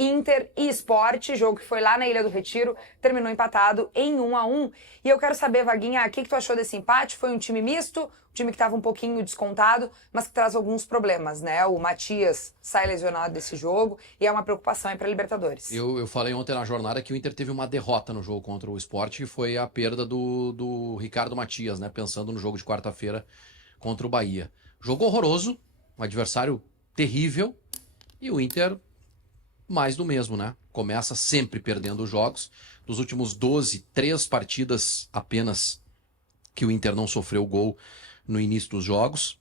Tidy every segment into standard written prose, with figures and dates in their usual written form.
Inter e Sport, jogo que foi lá na Ilha do Retiro, terminou empatado em 1-1. E eu quero saber, Vaguinha, o que tu achou desse empate? Foi um time misto, um time que estava um pouquinho descontado, mas que traz alguns problemas, né? O Matias sai lesionado desse jogo e é uma preocupação aí para a Libertadores. Eu falei ontem na jornada que o Inter teve uma derrota no jogo contra o Sport e foi a perda do Ricardo Matias, né? Pensando no jogo de quarta-feira contra o Bahia. Jogo horroroso, um adversário terrível e o Inter mais do mesmo, né? Começa sempre perdendo os jogos. Dos últimos 12, 3 partidas apenas que o Inter não sofreu gol no início dos jogos,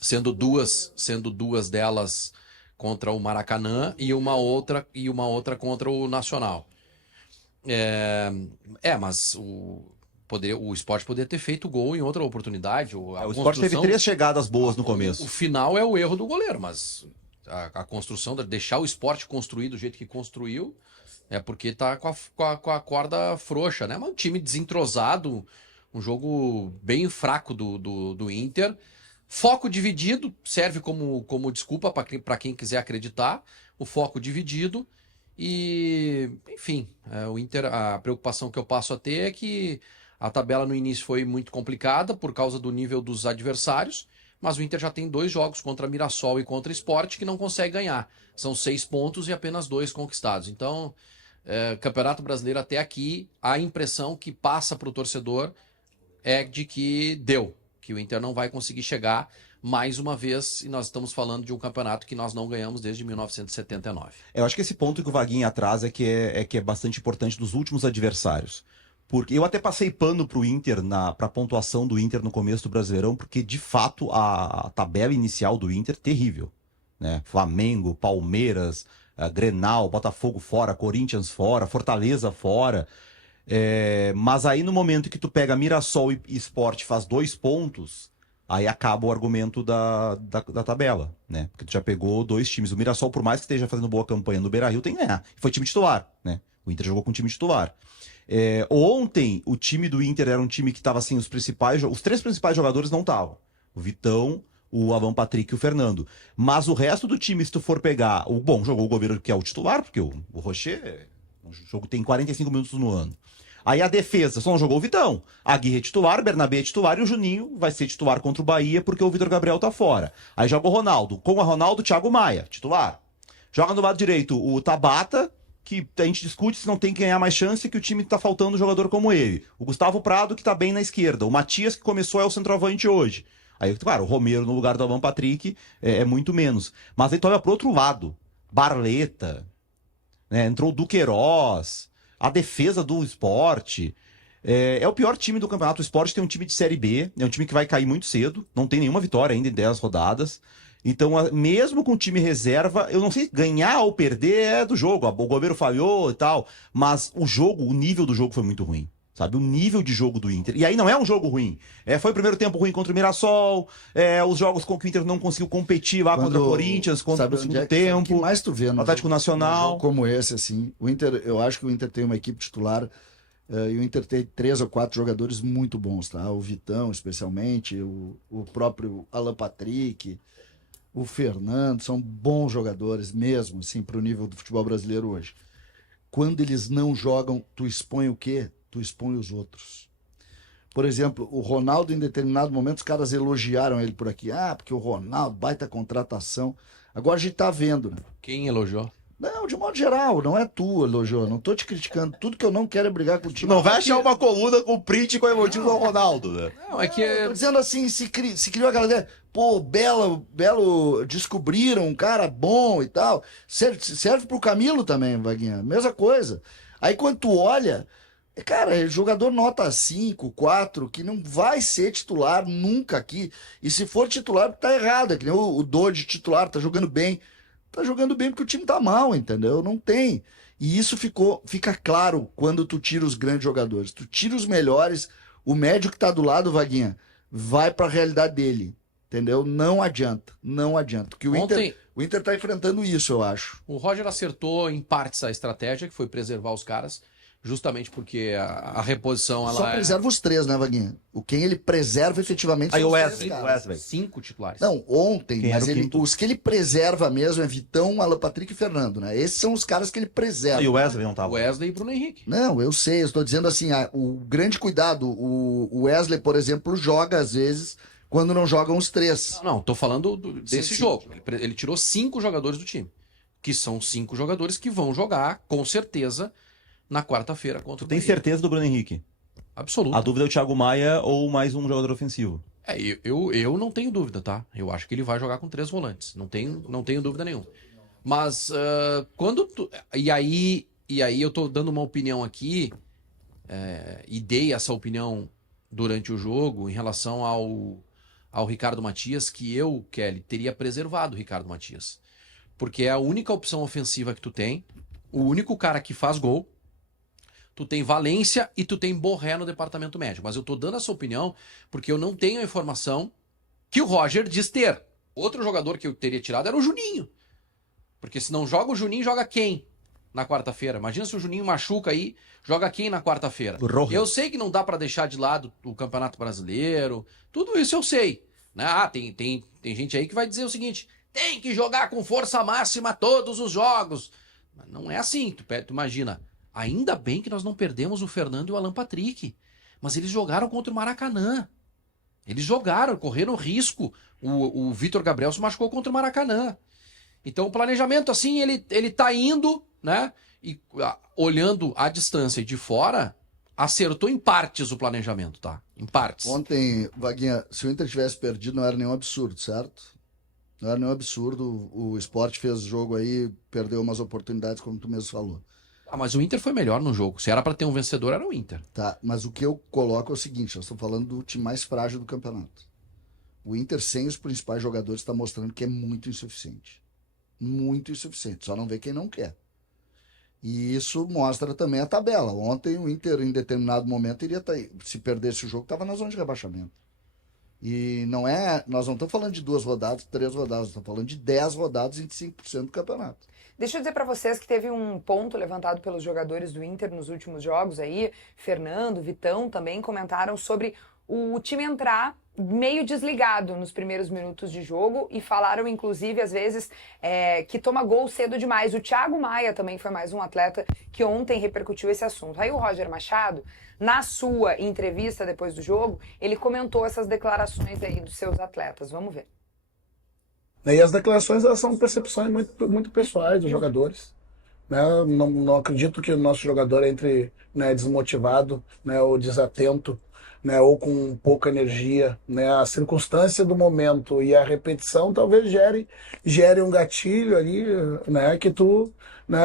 sendo duas delas contra o Maracanã e uma outra contra o Nacional. Mas o Sport poderia ter feito gol em outra oportunidade. O Sport teve 3 chegadas boas no começo. O final é o erro do goleiro, mas a construção, deixar o Sport construir do jeito que construiu, é porque tá com a corda frouxa, né? Mas um time desentrosado, um jogo bem fraco do Inter. Foco dividido, serve como desculpa para quem quiser acreditar. O foco dividido. E, enfim, o Inter, a preocupação que eu passo a ter é que a tabela no início foi muito complicada por causa do nível dos adversários, mas o Inter já tem 2 jogos contra Mirassol e contra Sport que não consegue ganhar. São 6 pontos e apenas 2 conquistados. Então, Campeonato Brasileiro até aqui, a impressão que passa para o torcedor é de que que o Inter não vai conseguir chegar mais uma vez, e nós estamos falando de um campeonato que nós não ganhamos desde 1979. Eu acho que esse ponto que o Vaguinha traz é que é bastante importante dos últimos adversários. Porque eu até passei pano pro Inter, pra pontuação do Inter no começo do Brasileirão, porque de fato a tabela inicial do Inter terrível, né? Flamengo, Palmeiras, Grenal, Botafogo fora, Corinthians fora, Fortaleza fora. Mas aí no momento que tu pega Mirassol e Sport e faz 2 pontos, aí acaba o argumento da tabela, né? Porque tu já pegou 2 times. O Mirassol, por mais que esteja fazendo boa campanha no Beira-Rio, tem que ganhar. Foi time titular, né? O Inter jogou com time titular. Ontem, o time do Inter era um time que estava assim, os 3 principais jogadores não estavam. O Vitão, o Alan Patrick e o Fernando. Mas o resto do time, se tu for pegar... jogou o goleiro que é o titular, porque o Rocher, o jogo tem 45 minutos no ano. Aí a defesa, só não jogou o Vitão. A Aguirre é titular, Bernabé é titular e o Juninho vai ser titular contra o Bahia porque o Vitor Gabriel tá fora. Aí joga o Ronaldo. Com o Ronaldo, Thiago Maia, titular. Joga no lado direito o Tabata, que a gente discute se não tem que ganhar mais chance, que o time tá faltando um jogador como ele. O Gustavo Prado, que tá bem na esquerda. O Matias, que começou, é o centroavante hoje. Aí, claro, o Romero no lugar do Alan Patrick é muito menos. Mas aí tu olha pro outro lado. Barleta, né? Entrou o Duqueiroz, a defesa do Sport. É o pior time do campeonato. O Sport tem um time de Série B, é um time que vai cair muito cedo, não tem nenhuma vitória ainda em 10 rodadas. Então, mesmo com o time reserva, eu não sei, ganhar ou perder é do jogo. O goleiro falhou e tal, mas o nível do jogo foi muito ruim. Sabe, o nível de jogo do Inter. E aí não é um jogo ruim. Foi o primeiro tempo ruim contra o Mirassol, os jogos com que o Inter não conseguiu competir lá contra o Corinthians, contra o segundo tempo. O que mais tu vê no Atlético Nacional. Um jogo como esse, assim, o Inter, eu acho que o Inter tem uma equipe titular, e o Inter tem 3 ou 4 jogadores muito bons, tá? O Vitão, especialmente, o próprio Alan Patrick, o Fernando, são bons jogadores mesmo, assim, para o nível do futebol brasileiro hoje. Quando eles não jogam, tu expõe o quê? Tu expõe os outros. Por exemplo, o Ronaldo, em determinado momento, os caras elogiaram ele por aqui. Porque o Ronaldo, baita contratação. Agora a gente tá vendo, né? Quem elogiou? Não, de modo geral, não é tu, elogiou. Não tô te criticando. Tudo que eu não quero é brigar contigo. Não vai achar uma coluna com print com elogio do Ronaldo, né? Não, é que... Tô dizendo assim, se criou aquela ideia, Belo, descobriram um cara bom e tal. Serve pro Camilo também, Vaguinha. Mesma coisa. Aí quando tu olha... Cara, é jogador nota 5, 4, que não vai ser titular nunca aqui. E se for titular, tá errado. É que nem o Dodge titular, tá jogando bem. Tá jogando bem porque o time tá mal, entendeu? Não tem. E isso fica claro quando tu tira os grandes jogadores. Tu tira os melhores, o médio que tá do lado, Vaguinha, vai pra realidade dele. Entendeu? Não adianta. Não adianta. Porque o Inter tá enfrentando isso, eu acho. O Roger acertou em partes a estratégia, que foi preservar os caras. justamente porque a reposição ela Só preserva os três, né, Vaguinha? Quem ele preserva efetivamente Aí são o os Wesley, três o caras. Wesley. 5 titulares. Não, ontem, Quem mas era o quinto? os que ele preserva mesmo é Vitão, Alan Patrick e Fernando, né? Esses são os caras que ele preserva. E o Wesley não tava. Wesley e Bruno Henrique. Não, eu sei, eu estou dizendo assim, o grande cuidado, o Wesley, por exemplo, joga às vezes quando não jogam os três. Não, tô falando desse Sim. jogo. Ele tirou 5 jogadores do time. Que são 5 jogadores que vão jogar, com certeza, na quarta-feira contra Tu o tem Bahia. certeza do Bruno Henrique? Absoluto. A dúvida é o Thiago Maia ou mais um jogador ofensivo? Eu não tenho dúvida, tá? Eu acho que ele vai jogar com 3 volantes. Não tenho dúvida nenhuma. Mas quando tu... E aí eu tô dando uma opinião aqui, e dei essa opinião durante o jogo em relação ao Ricardo Matias, que eu, Kelly, teria preservado o Ricardo Matias. Porque é a única opção ofensiva que tu tem, o único cara que faz gol. Tu tem Valência e tu tem Borré no departamento médico. Mas eu tô dando essa opinião porque eu não tenho a informação que o Roger diz ter. Outro jogador que eu teria tirado era o Juninho. Porque se não joga o Juninho, joga quem na quarta-feira? Imagina se o Juninho machuca aí, joga quem na quarta-feira? O Roger. Eu sei que não dá pra deixar de lado o Campeonato Brasileiro, tudo isso eu sei. Né? Tem gente aí que vai dizer o seguinte, tem que jogar com força máxima todos os jogos. Mas não é assim, tu imagina. Ainda bem que nós não perdemos o Fernando e o Alan Patrick. Mas eles jogaram contra o Maracanã. Eles jogaram, correram risco. O Vitor Gabriel se machucou contra o Maracanã. Então o planejamento, assim, ele tá indo, né? E olhando à distância e de fora, acertou em partes o planejamento, tá? Em partes. Ontem, Vaguinha, se o Inter tivesse perdido, não era nenhum absurdo, certo? Não era nenhum absurdo. O Sport fez jogo aí, perdeu umas oportunidades, como tu mesmo falou. Mas o Inter foi melhor no jogo. Se era pra ter um vencedor, era o Inter. Tá, mas o que eu coloco é o seguinte, nós estamos falando do time mais frágil do campeonato. O Inter, sem os principais jogadores, está mostrando que é muito insuficiente. Muito insuficiente. Só não vê quem não quer. E isso mostra também a tabela. Ontem o Inter, em determinado momento, iria estar... Se perdesse o jogo, estava na zona de rebaixamento. E não é... Nós não estamos falando de 2 rodadas, 3 rodadas. Nós estamos falando de 10 rodadas, 25% do campeonato. Deixa eu dizer pra vocês que teve um ponto levantado pelos jogadores do Inter nos últimos jogos aí, Fernando, Vitão também comentaram sobre o time entrar meio desligado nos primeiros minutos de jogo e falaram, inclusive, às vezes, que toma gol cedo demais. O Thiago Maia também foi mais um atleta que ontem repercutiu esse assunto. Aí o Roger Machado, na sua entrevista depois do jogo, ele comentou essas declarações aí dos seus atletas. Vamos ver. E as declarações, elas são percepções muito pessoais dos jogadores. Né? Não acredito que o nosso jogador entre, né, desmotivado, né, ou desatento, né, ou com pouca energia. Né? A circunstância do momento e a repetição talvez gere um gatilho ali, né, que tu, né,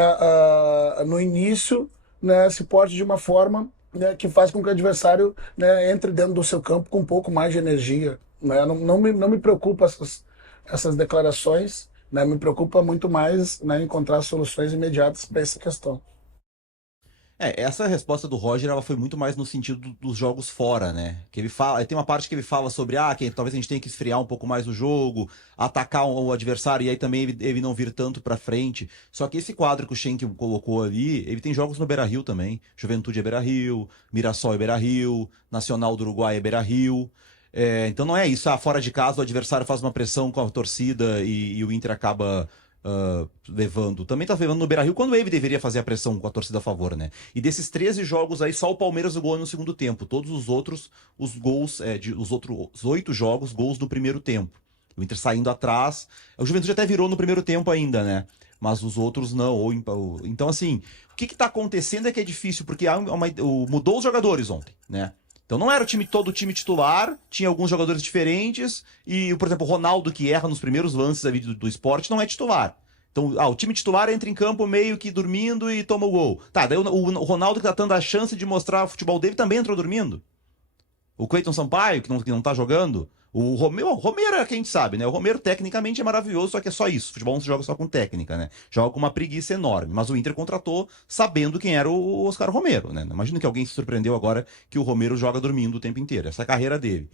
no início, né, se porte de uma forma, né, que faz com que o adversário, né, entre dentro do seu campo com um pouco mais de energia. Né? Não me preocupa essas declarações, né, me preocupa muito mais, né, encontrar soluções imediatas para essa questão. Essa resposta do Roger, ela foi muito mais no sentido dos jogos fora, né? Que ele fala, tem uma parte que ele fala sobre que talvez a gente tenha que esfriar um pouco mais o jogo, atacar o adversário e aí também ele não vir tanto pra frente. Só que esse quadro que o Schenck colocou ali, ele tem jogos no Beira-Rio também. Juventude é Beira-Rio, Mirassol é Beira-Rio, Nacional do Uruguai é Beira-Rio. Então não é isso, fora de casa o adversário faz uma pressão com a torcida e o Inter acaba levando. Também tá levando no Beira-Rio quando ele deveria fazer a pressão com a torcida a favor, né? E desses 13 jogos aí, só o Palmeiras jogou no segundo tempo. Todos os outros, os gols, os outros 8 jogos, gols no primeiro tempo. O Inter saindo atrás. O Juventude até virou no primeiro tempo ainda, né? Mas os outros não. Então, assim, o que tá acontecendo é que é difícil, porque mudou os jogadores ontem, né? Então não era todo o time titular, tinha alguns jogadores diferentes, e, por exemplo, o Ronaldo, que erra nos primeiros lances ali do esporte, não é titular. Então, o time titular entra em campo meio que dormindo e toma o gol. Tá, daí o Ronaldo, que tá dando a chance de mostrar o futebol dele, também entrou dormindo. O Cleiton Sampaio, que não tá jogando. O Romero é quem a gente sabe, né? O Romero tecnicamente é maravilhoso, só que é só isso. O futebol não se joga só com técnica, né? Joga com uma preguiça enorme. Mas o Inter contratou sabendo quem era o Oscar Romero, né? Imagina que alguém se surpreendeu agora que o Romero joga dormindo o tempo inteiro. Essa é a carreira dele.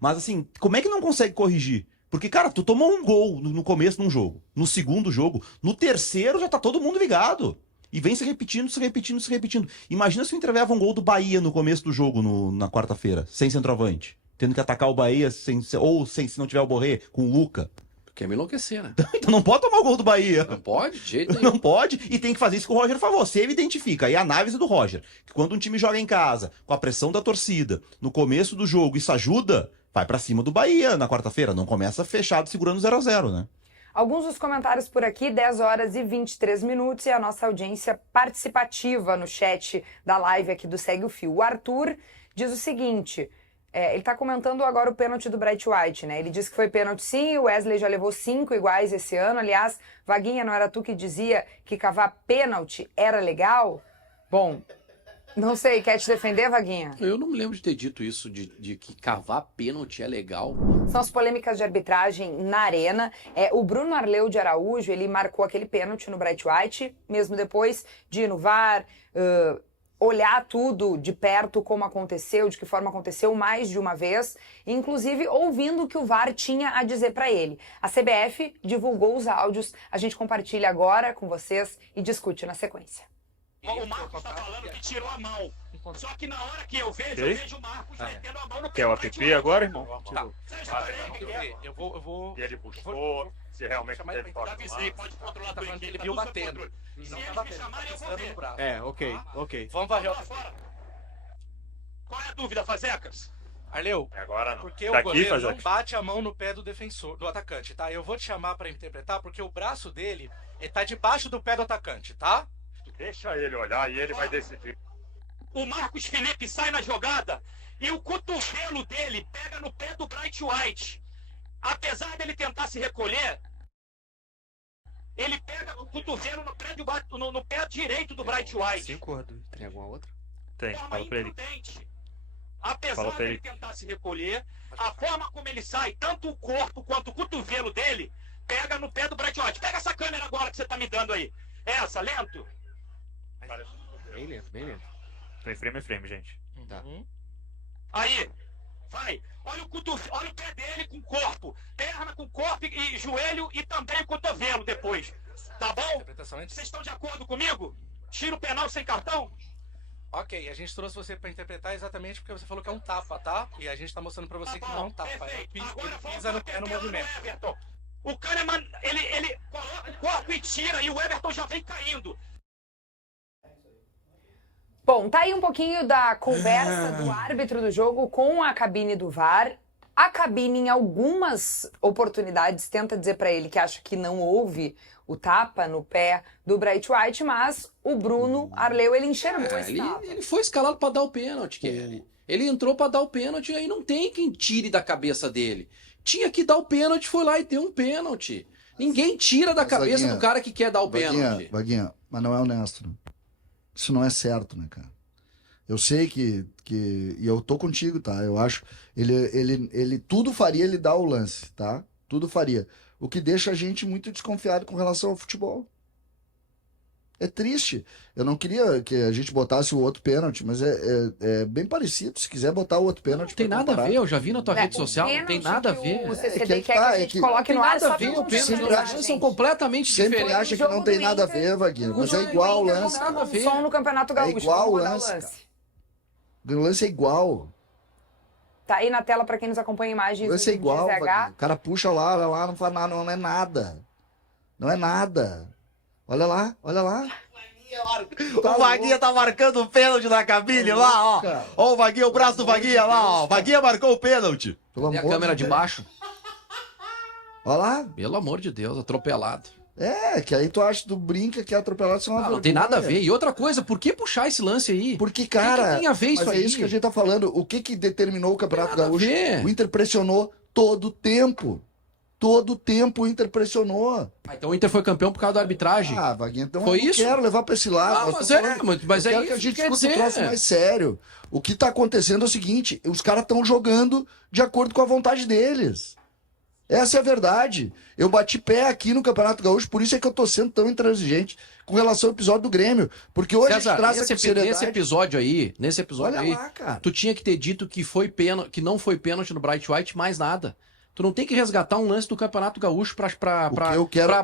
Mas assim, como é que não consegue corrigir? Porque, cara, tu tomou um gol no começo de um jogo. No segundo jogo. No terceiro já tá todo mundo ligado. E vem se repetindo, se repetindo, se repetindo. Imagina se o Inter leva um gol do Bahia no começo do jogo, na quarta-feira, sem centroavante. Tendo que atacar o Bahia, se não tiver o Borré, com o Luca. Quer me enlouquecer, né? Então não pode tomar o gol do Bahia. Não pode, de jeito nenhum. Não pode, e tem que fazer isso que o Roger falou. Você identifica. Aí a análise do Roger, que quando um time joga em casa, com a pressão da torcida, no começo do jogo, isso ajuda, vai pra cima do Bahia na quarta-feira. Não começa fechado segurando 0-0, né? Alguns dos comentários por aqui, 10 horas e 23 minutos, e a nossa audiência participativa no chat da live aqui do Segue o Fio. O Arthur diz o seguinte, ele tá comentando agora o pênalti do Bright White, né? Ele disse que foi pênalti sim, o Wesley já levou 5 iguais esse ano. Aliás, Vaguinha, não era tu que dizia que cavar pênalti era legal? Bom, não sei, quer te defender, Vaguinha? Eu não me lembro de ter dito isso, de que cavar pênalti é legal. São as polêmicas de arbitragem na arena. O Bruno Arleu de Araújo, ele marcou aquele pênalti no Bright White, mesmo depois de ir no VAR, olhar tudo de perto, como aconteceu, de que forma aconteceu mais de uma vez, inclusive ouvindo o que o VAR tinha a dizer para ele. A CBF divulgou os áudios, a gente compartilha agora com vocês e discute na sequência. O Marcos tá falando que tirou a mão. Só que na hora que eu vejo o Marcos metendo a mão no pé. Quer o app agora, irmão? Tá. Eu vou. E ele buscou, se realmente teve toque. Avisei, pode controlar Tá falando que ele tá viu no seu batendo. controle. Se Não eles tá me batendo, chamarem, eu vou pisando no ver. braço. Ok. Vamos Fora, varrer. fora. Qual é a dúvida, Fazecas? Arleu, Agora não. porque Tá o goleiro aqui, não Fazec? bate a mão no pé do defensor, do atacante, tá? Eu vou te chamar pra interpretar porque o braço dele tá debaixo do pé do atacante, tá? Deixa ele olhar e ele vai decidir. O Marcos Felipe sai na jogada e o cotovelo dele pega no pé do Bright White. Apesar dele tentar se recolher, ele pega o cotovelo no pé direito do Bright White. Tem alguma outra? Tem, Forma fala pra ele. imprudente. Apesar Fala pra dele ele. tentar se recolher, a forma como ele sai, tanto o corpo quanto o cotovelo dele, pega no pé do Bright White. Pega essa câmera agora que você tá me dando aí. Essa, lento. Bem lento, bem lento. Tem frame, gente. Tá. Aí, vai. Olha o pé dele com o corpo. Perna com corpo e joelho e também o cotovelo depois. Tá bom? Interpretação antes. Vocês estão de acordo comigo? Tira o penal sem cartão? Ok, a gente trouxe você pra interpretar exatamente porque você falou que é um tapa, tá? E a gente tá mostrando pra você que não é um tapa. Perfeito. Ele Agora pisa no pé no tela do movimento. Everton. O Kahneman, ele coloca o corpo e tira e o Everton já vem caindo. Bom, tá aí um pouquinho da conversa do árbitro do jogo com a cabine do VAR. A cabine, em algumas oportunidades, tenta dizer pra ele que acha que não houve o tapa no pé do Bright White, mas o Bruno Arleu, ele enxergou esse tapa. Ele foi escalado pra dar o pênalti, Kelly. Ele entrou pra dar o pênalti e aí não tem quem tire da cabeça dele. Tinha que dar o pênalti, foi lá e deu um pênalti. Ninguém tira da Mas, cabeça Vaguinha, do cara que quer dar o pênalti. Vaguinha, mas não é honesto. Né? Isso não é certo, né, cara? Eu sei que e eu tô contigo, tá? Eu acho, ele tudo faria ele dar o lance, tá? Tudo faria. O que deixa a gente muito desconfiado com relação ao futebol. É triste. Eu não queria que a gente botasse o outro pênalti, mas é bem parecido. Se quiser botar o outro pênalti... Não tem pra nada a comparar. ver, eu já vi na tua É, rede o social, não tem pênalti nada a que ver. o CCD É que aí quer tá, que a é gente que- coloque Não tem no ar nada só a ver, pra o pênalti e o contextualizar, Brasil gente. são completamente Sempre diferentes. acha que jogo não tem do nada a Inter, ver, Vaguinho. Mas é jogo do igual o Inter lance. não nada a dá ver. som no Campeonato Gaúcho. igual Vamos o rodar lance, O lance é igual. Tá aí na tela pra quem nos acompanha imagens O lance é do igual, GZH. Vaguinho. O cara puxa lá, olha lá, não faz nada, não é nada. Não é nada. Olha lá, olha lá. O Vaguinha tá marcando o pênalti na cabine lá, ó. Cara, Ó o Vaguinha, o braço do Pelo amor Vaguinha de lá, Deus, ó. cara. Vaguinha marcou o pênalti. pelo E a amor câmera de Deus. baixo? Olha lá. Pelo amor de Deus, atropelado. É, que aí tu acha que tu brinca que é atropelado, isso é uma Não tem nada a vergonha. ver. E outra coisa, por que puxar esse lance aí? Porque, cara, que tem a ver isso mas aí? é isso que a gente tá falando. O que determinou o Campeonato Nada a Gaúcho? ver. O Inter pressionou todo o tempo. Todo o tempo o Inter pressionou. Ah, então o Inter foi campeão por causa da arbitragem. Ah, Vaguinho, então Foi eu não isso? quero levar pra esse lado. Ah, Eu tô mas é, falando- mas eu é quero que a isso gente que quer discuta um troço dizer. mais sério. O que tá acontecendo é o seguinte, os caras estão jogando de acordo com a vontade deles. Essa é a verdade. Eu bati pé aqui no Campeonato Gaúcho, por isso é que eu tô sendo tão intransigente com relação ao episódio do Grêmio. Porque hoje a César, gente traz nesse, essa seriedade. nesse episódio Olha aí, lá, cara. tu tinha que ter dito que foi pênalti, que não foi pênalti no Bright White, mais nada. Tu não tem que resgatar um lance do Campeonato Gaúcho pra eu quero-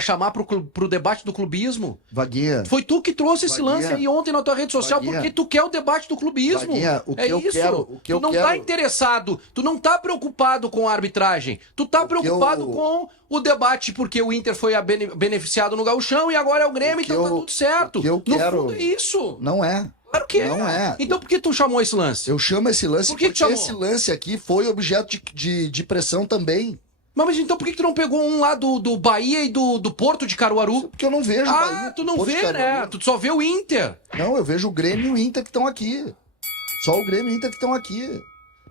chamar pro debate do clubismo. Vaguinha. Foi tu que trouxe esse Vaguinha. lance aí ontem na tua rede social, Vaguinha. porque tu quer o debate do clubismo. Vaguinha, o que é eu isso. quero- o que tu eu não quero- tá interessado, tu não tá preocupado com a arbitragem. Tu tá preocupado com o debate, porque o Inter foi beneficiado no Gauchão e agora é o Grêmio, então tá tudo certo. o que eu No quero- fundo é isso. Não é. Claro que Não é. Então por que tu chamou esse lance? Eu chamo esse lance Por que porque chamou? esse lance aqui foi objeto de pressão também. Mas então por que tu não pegou um lá do Bahia e do Porto de Caruaru? Porque eu não vejo o Bahia. Tu não Porto de vê, né? Caruaru. Tu só vê o Inter. Não, eu vejo o Grêmio e o Inter que estão aqui. Só o Grêmio e o Inter que estão aqui.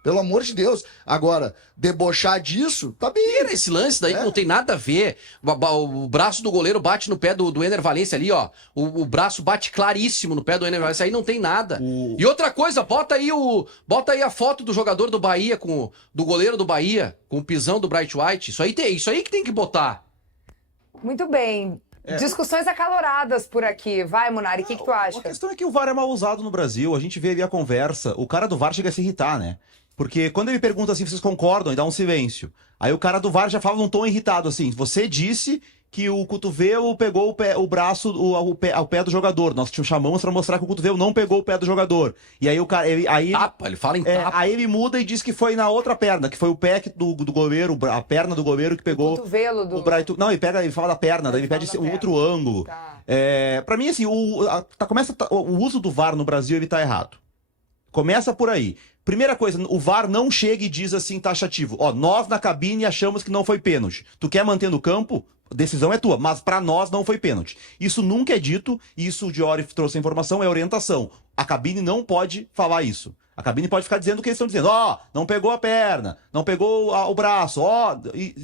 Pelo amor de Deus. Agora, debochar disso, tá bem. Tira esse lance daí que não tem nada a ver. O braço do goleiro bate no pé do Ener Valencia ali, ó. O braço bate claríssimo no pé do Ener Valencia. Aí não tem nada. E outra coisa, bota aí a foto do jogador do Bahia, do goleiro do Bahia, com o pisão do Bright White. Isso aí que tem que botar. Muito bem. Discussões acaloradas por aqui. Vai, Munari, o que tu acha? A questão é que o VAR é mal usado no Brasil. A gente vê ali a conversa. O cara do VAR chega a se irritar, né? Porque quando ele pergunta assim, vocês concordam? E dá um silêncio. Aí o cara do VAR já fala num tom irritado assim. Você disse que o cotovelo pegou o braço, o pé do jogador. Nós te chamamos pra mostrar que o cotovelo não pegou o pé do jogador. E aí o cara... Ele fala em tapa. Aí ele muda e diz que foi na outra perna, que foi o pé do goleiro, a perna do goleiro que pegou... O cotovelo do... O Bright... Não, ele fala da perna, daí ele pede fala da um perna. outro ângulo. Tá. Pra mim, assim, o uso do VAR no Brasil, ele tá errado. Começa por aí. Primeira coisa, o VAR não chega e diz assim, taxativo. Ó, nós na cabine achamos que não foi pênalti. Tu quer manter no campo? A decisão é tua, mas pra nós não foi pênalti. Isso nunca é dito, e isso o Diori trouxe a informação, é orientação. A cabine não pode falar isso. A cabine pode ficar dizendo o que eles estão dizendo. Ó, não pegou a perna, não pegou o braço,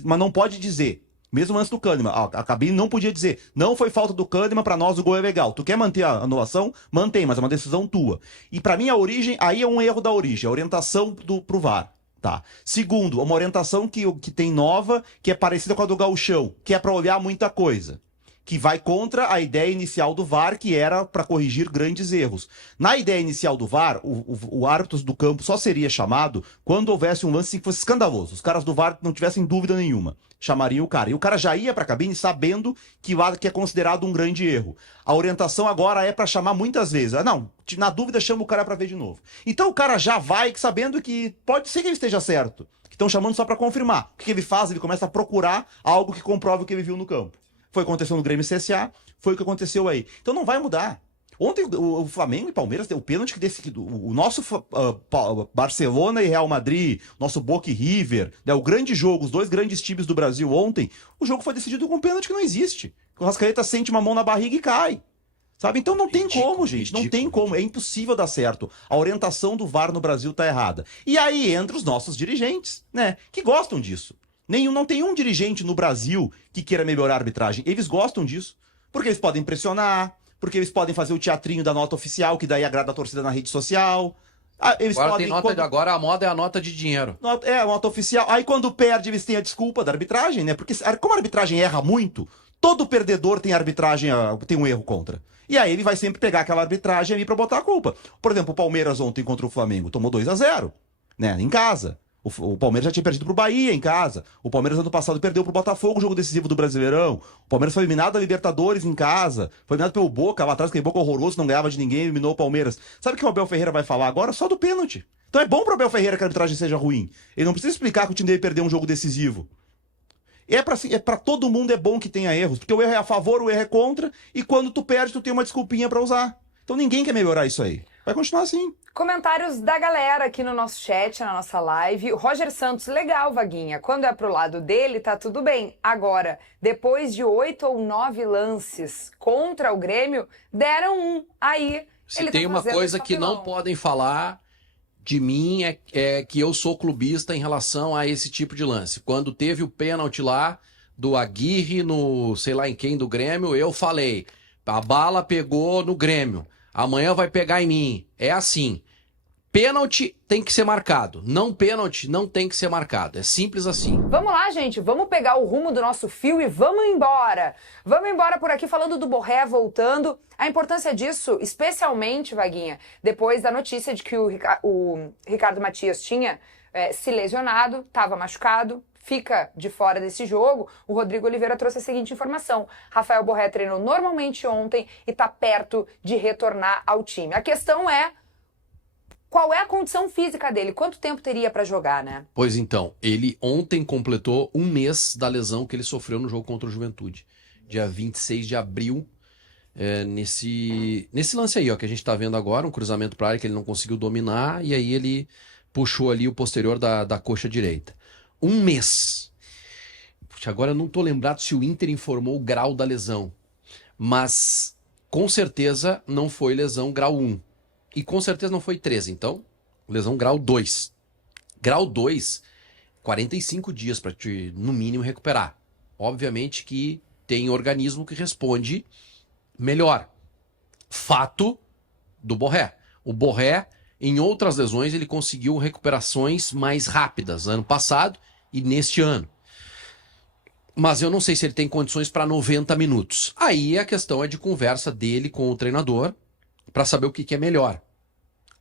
mas não pode dizer. Mesmo antes do Kahneman, a cabine não podia dizer, não foi falta do Kahneman, pra nós o gol é legal. Tu quer manter a anulação? Mantém, mas é uma decisão tua. E pra mim a origem, aí é um erro da origem, a orientação pro VAR. Tá. Segundo, uma orientação que tem nova, que é parecida com a do Gauchão, que é pra olhar muita coisa. Que vai contra a ideia inicial do VAR, que era para corrigir grandes erros. Na ideia inicial do VAR, o árbitro do campo só seria chamado quando houvesse um lance que fosse escandaloso. Os caras do VAR não tivessem dúvida nenhuma. Chamariam o cara. E o cara já ia para a cabine sabendo que é considerado um grande erro. A orientação agora é para chamar muitas vezes. Não, na dúvida chama o cara para ver de novo. Então o cara já vai sabendo que pode ser que ele esteja certo. Que estão chamando só para confirmar. O que ele faz? Ele começa a procurar algo que comprove o que ele viu no campo. Foi o que aconteceu no Grêmio CSA, foi o que aconteceu aí. Então não vai mudar. Ontem o Flamengo e Palmeiras deu o pênalti que o nosso Barcelona e Real Madrid, nosso Boca e River, né, o grande jogo, os dois grandes times do Brasil ontem, o jogo foi decidido com um pênalti que não existe. O Rascaeta sente uma mão na barriga e cai. Sabe? Então não tem como, gente. Não tem como. É impossível dar certo. A orientação do VAR no Brasil tá errada. E aí entra os nossos dirigentes, né? Que gostam disso. Não tem um dirigente no Brasil que queira melhorar a arbitragem. Eles gostam disso. Porque eles podem pressionar, porque eles podem fazer o teatrinho da nota oficial, que daí agrada a torcida na rede social. Agora a moda é a nota de dinheiro. A nota oficial. Aí quando perde, eles têm a desculpa da arbitragem, né? Porque como a arbitragem erra muito, todo perdedor tem tem um erro contra. E aí ele vai sempre pegar aquela arbitragem ali pra botar a culpa. Por exemplo, o Palmeiras ontem contra o Flamengo tomou 2-0, né? Em casa. O Palmeiras já tinha perdido pro Bahia em casa. O Palmeiras ano passado perdeu pro Botafogo, o jogo decisivo do Brasileirão. O Palmeiras foi eliminado da Libertadores em casa. Foi eliminado pelo Boca lá atrás, que Boca horroroso, não ganhava de ninguém, eliminou o Palmeiras. Sabe o que o Abel Ferreira vai falar agora? Só do pênalti. Então é bom pro Abel Ferreira que a arbitragem seja ruim. Ele não precisa explicar que o time dele perdeu um jogo decisivo. Pra todo mundo é bom que tenha erros, porque o erro é a favor, o erro é contra, e quando tu perde, tu tem uma desculpinha pra usar. Então ninguém quer melhorar isso aí. Vai continuar assim. Comentários da galera aqui no nosso chat, na nossa live. O Roger Santos, legal, Vaguinha. Quando é pro lado dele, tá tudo bem. Agora, depois de 8 ou 9 lances contra o Grêmio, deram um. Aí, Se ele tem tá uma fazendo coisa esse que não papelão. podem falar de mim é que eu sou clubista em relação a esse tipo de lance. Quando teve o pênalti lá do Aguirre no sei lá em quem do Grêmio, eu falei, a bala pegou no Grêmio, amanhã vai pegar em mim. É assim. Pênalti tem que ser marcado. Não pênalti não tem que ser marcado. É simples assim. Vamos lá, gente. Vamos pegar o rumo do nosso fio e vamos embora. Vamos embora por aqui falando do Borré voltando. A importância disso, especialmente, Vaguinha, depois da notícia de que o Ricardo Matias tinha se lesionado, estava machucado, fica de fora desse jogo, o Rodrigo Oliveira trouxe a seguinte informação. Rafael Borré treinou normalmente ontem e está perto de retornar ao time. A questão é, qual é a condição física dele? Quanto tempo teria para jogar, né? Pois então, ele ontem completou um mês da lesão que ele sofreu no jogo contra o Juventude. Dia 26 de abril, nesse lance aí, ó, que a gente tá vendo agora, um cruzamento para área que ele não conseguiu dominar, e aí ele puxou ali o posterior da coxa direita. Um mês. Puxa, agora eu não tô lembrado se o Inter informou o grau da lesão, mas com certeza não foi lesão grau 1. E com certeza não foi 13, então lesão grau 2. Grau 2, 45 dias para te, no mínimo, recuperar. Obviamente que tem organismo que responde melhor. Fato do Borré. O Borré, em outras lesões, ele conseguiu recuperações mais rápidas, ano passado e neste ano. Mas eu não sei se ele tem condições para 90 minutos. Aí a questão é de conversa dele com o treinador para saber o que é melhor.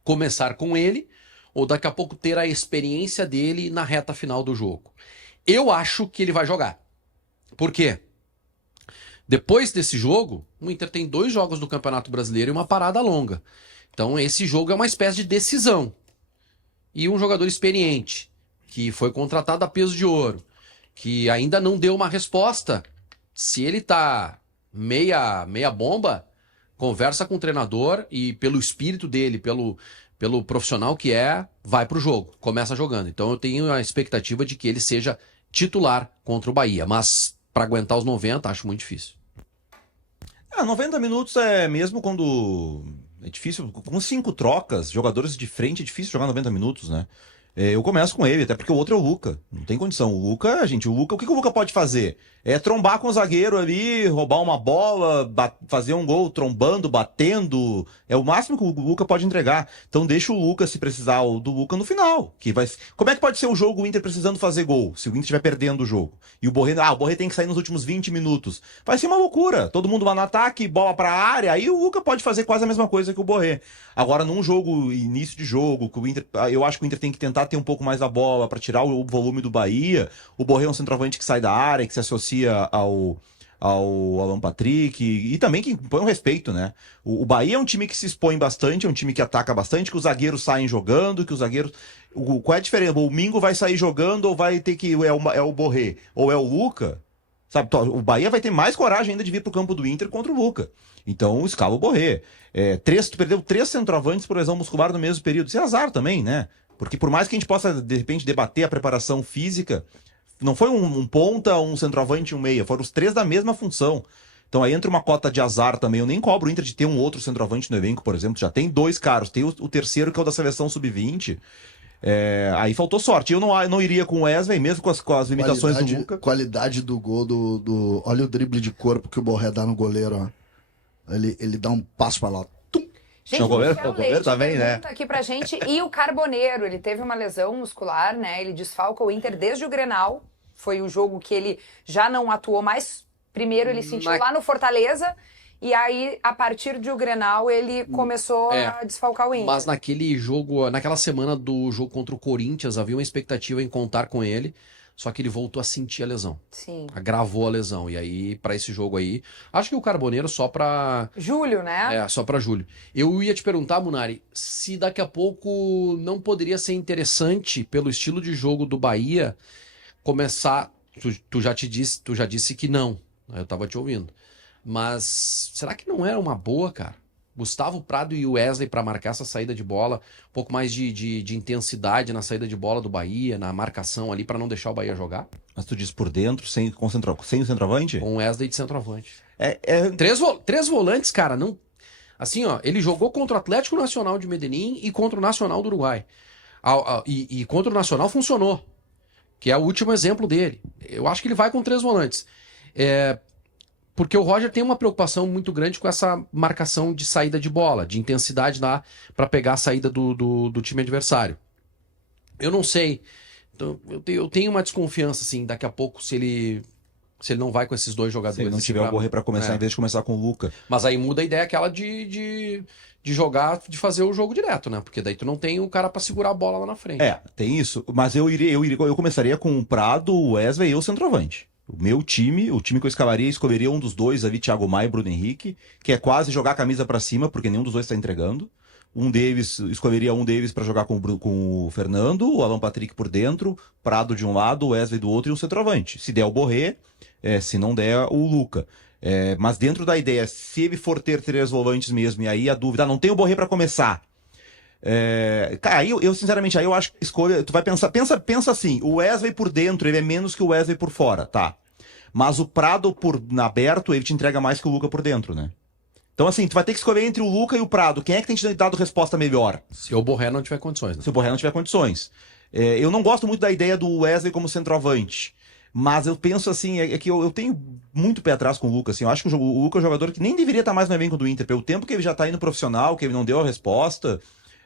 Começar com ele ou daqui a pouco ter a experiência dele na reta final do jogo. Eu acho que ele vai jogar. Por quê? Depois desse jogo, o Inter tem 2 jogos do Campeonato Brasileiro e uma parada longa. Então esse jogo é uma espécie de decisão. E um jogador experiente, que foi contratado a peso de ouro, que ainda não deu uma resposta, se ele tá meia bomba, conversa com o treinador e pelo espírito dele, pelo profissional que é, vai pro jogo, começa jogando. Então eu tenho a expectativa de que ele seja titular contra o Bahia, mas para aguentar os 90 acho muito difícil. 90 minutos é mesmo quando é difícil, com 5 trocas, jogadores de frente, é difícil jogar 90 minutos, né? Eu começo com ele, até porque o outro é o Luca. Não tem condição. O Luca, o que o Luca pode fazer? É trombar com o zagueiro ali, roubar uma bola, fazer um gol trombando, batendo. É o máximo que o Luca pode entregar. Então deixa o Luca, se precisar do Luca, no final. Como é que pode ser o jogo o Inter precisando fazer gol, se o Inter estiver perdendo o jogo? E o Borré tem que sair nos últimos 20 minutos. Vai ser uma loucura. Todo mundo vai no ataque, bola pra área, aí o Luca pode fazer quase a mesma coisa que o Borré. Agora, num jogo, início de jogo, que o Inter, eu acho que o Inter tem que tentar ter um pouco mais a bola para tirar o volume do Bahia. O Borré é um centroavante que sai da área, que se associa ao Alan Patrick e também que impõe um respeito, né? O Bahia é um time que se expõe bastante, é um time que ataca bastante, que os zagueiros saem jogando, que os zagueiros... Qual é a diferença? O Mingo vai sair jogando ou vai ter que... É o Borré ou é o Luca? Sabe? O Bahia vai ter mais coragem ainda de vir pro campo do Inter contra o Luca. Então, escala o Borré. Tu perdeu 3 centroavantes por lesão muscular no mesmo período. Isso é azar também, né? Porque por mais que a gente possa, de repente, debater a preparação física, não foi um ponta, um centroavante e um meia. Foram os 3 da mesma função. Então aí entra uma cota de azar também. Eu nem cobro o Inter de ter um outro centroavante no elenco, por exemplo. Já tem 2 caras. Tem o terceiro, que é o da seleção sub-20. Aí faltou sorte. Eu não iria com o Wesley, mesmo com as limitações do Luca. Qualidade do gol do... Olha o drible de corpo que o Borré dá no goleiro, ó. Ele dá um passo pra lá. Gente, o goleiro também, né? Aqui pra gente. E o Carboneiro, ele teve uma lesão muscular, né? Ele desfalca o Inter desde o Grenal. Foi o jogo que ele já não atuou mais. Primeiro ele sentiu lá no Fortaleza. E aí, a partir de o Grenal, ele começou a desfalcar o Inter. Mas naquele jogo, naquela semana do jogo contra o Corinthians, havia uma expectativa em contar com ele. Só que ele voltou a sentir a lesão. Sim. Agravou a lesão. E aí, pra esse jogo aí, acho que o Carboneiro só pra... Julho, né? Só pra julho. Eu ia te perguntar, Munari, se daqui a pouco não poderia ser interessante, pelo estilo de jogo do Bahia, começar... Tu já disse que não. Eu tava te ouvindo. Mas será que não era uma boa, cara? Gustavo Prado e o Wesley para marcar essa saída de bola, um pouco mais de intensidade na saída de bola do Bahia, na marcação ali, para não deixar o Bahia jogar. Mas tu diz por dentro, sem o centroavante? Com o Wesley de centroavante. Três volantes, cara, não... Assim, ó, ele jogou contra o Atlético Nacional de Medellín e contra o Nacional do Uruguai. E contra o Nacional funcionou, que é o último exemplo dele. Eu acho que ele vai com 3 volantes. Porque o Roger tem uma preocupação muito grande com essa marcação de saída de bola, de intensidade lá para pegar a saída do time adversário. Eu não sei. Então, eu tenho uma desconfiança, assim, daqui a pouco, se ele Se ele não vai com esses dois Se jogadores. ele não assim, tiver o Borré pra começar, É. em vez de começar com o Luca. Mas aí muda a ideia aquela de jogar, de fazer o jogo direto, né? Porque daí tu não tem o cara pra segurar a bola lá na frente. É, tem isso. Mas eu começaria com o Prado, o Wesley e o centroavante. O meu time, o time que eu escolheria um dos dois ali, Thiago Maia e Bruno Henrique, que é quase jogar a camisa pra cima, porque nenhum dos dois tá entregando. Escolheria um deles pra jogar com o Fernando, o Alan Patrick por dentro, Prado de um lado, o Wesley do outro e o centroavante. Se der o Borré, se não der o Luca. Mas dentro da ideia, se ele for ter 3 volantes mesmo, e aí a dúvida, não tem o Borré pra começar. Cara, aí eu sinceramente, aí eu acho que a escolha, tu vai pensa assim, o Wesley por dentro, ele é menos que o Wesley por fora, tá? Mas o Prado aberto, ele te entrega mais que o Luca por dentro, né? Então assim, tu vai ter que escolher entre o Luca e o Prado, quem é que tem te dado resposta melhor? Se o Borré não tiver condições, né? Se o Borré não tiver condições. Eu não gosto muito da ideia do Wesley como centroavante. Mas eu penso assim, que eu tenho muito pé atrás com o Lucas. Assim, eu acho que o Lucas é um jogador que nem deveria estar mais no elenco do Inter. Pelo tempo que ele já está indo profissional, que ele não deu a resposta.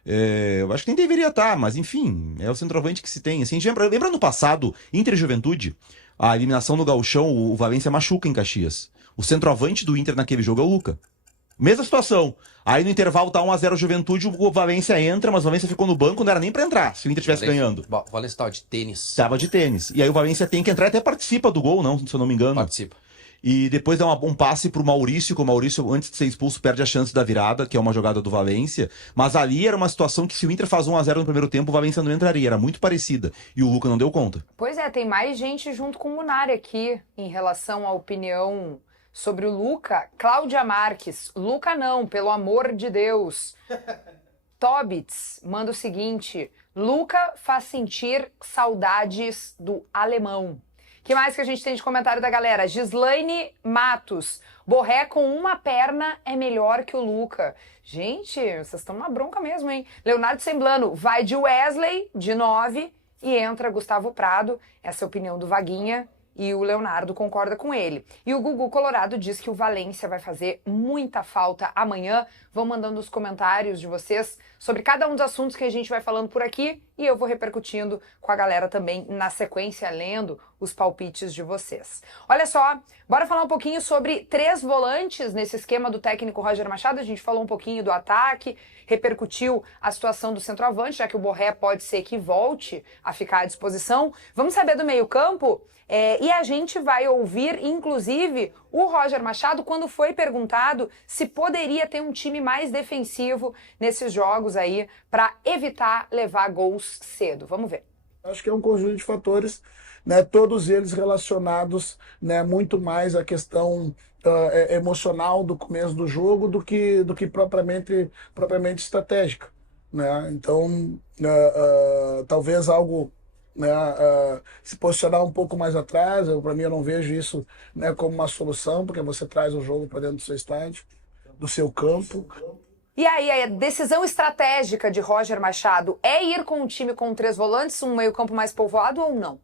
Eu acho que nem deveria estar, mas enfim, é o centroavante que se tem. Assim, lembra no passado, Inter e Juventude, a eliminação no Gauchão, o Valência machuca em Caxias. O centroavante do Inter naquele jogo é o Luca. Mesma situação. Aí no intervalo tá 1-0 Juventude, o Valência entra, mas o Valência ficou no banco, não era nem pra entrar, se o Inter estivesse ganhando. O Valência tava de tênis. Tava de tênis. E aí o Valência tem que entrar e até participa do gol, não, se eu não me engano. Participa. E depois dá um passe pro Maurício, que o Maurício, antes de ser expulso, perde a chance da virada, que é uma jogada do Valência. Mas ali era uma situação que se o Inter faz 1-0 no primeiro tempo, o Valência não entraria. Era muito parecida. E o Luca não deu conta. Pois é, tem mais gente junto com o Munari aqui em relação à opinião sobre o Luca. Cláudia Marques, Luca não, pelo amor de Deus. Tobits manda o seguinte, Luca faz sentir saudades do alemão. Que mais que a gente tem de comentário da galera? Gislaine Matos, Borré com uma perna é melhor que o Luca. Gente, vocês estão numa bronca mesmo, hein? Leonardo Semblano, vai de Wesley, de 9, e entra Gustavo Prado. Essa é a opinião do Vaguinha. E o Leonardo concorda com ele. E o Gugu Colorado diz que o Valência vai fazer muita falta amanhã. Vão mandando os comentários de vocês sobre cada um dos assuntos que a gente vai falando por aqui. E eu vou repercutindo com a galera também na sequência, lendo os palpites de vocês. Olha só, bora falar um pouquinho sobre 3 volantes nesse esquema do técnico Roger Machado. A gente falou um pouquinho do ataque, repercutiu a situação do centroavante, já que o Borré pode ser que volte a ficar à disposição. Vamos saber do meio-campo? E a gente vai ouvir, inclusive, o Roger Machado quando foi perguntado se poderia ter um time mais defensivo nesses jogos aí para evitar levar gols cedo. Vamos ver. Acho que é um conjunto de fatores, né, todos eles relacionados, né, muito mais à questão emocional do começo do jogo do que propriamente estratégica, né? Então, talvez algo, né, se posicionar um pouco mais atrás. Para mim, eu não vejo isso, né, como uma solução, porque você traz o jogo para dentro do seu estádio, do seu campo. E aí, a decisão estratégica de Roger Machado é ir com um time com 3 volantes, um meio-campo mais povoado ou não?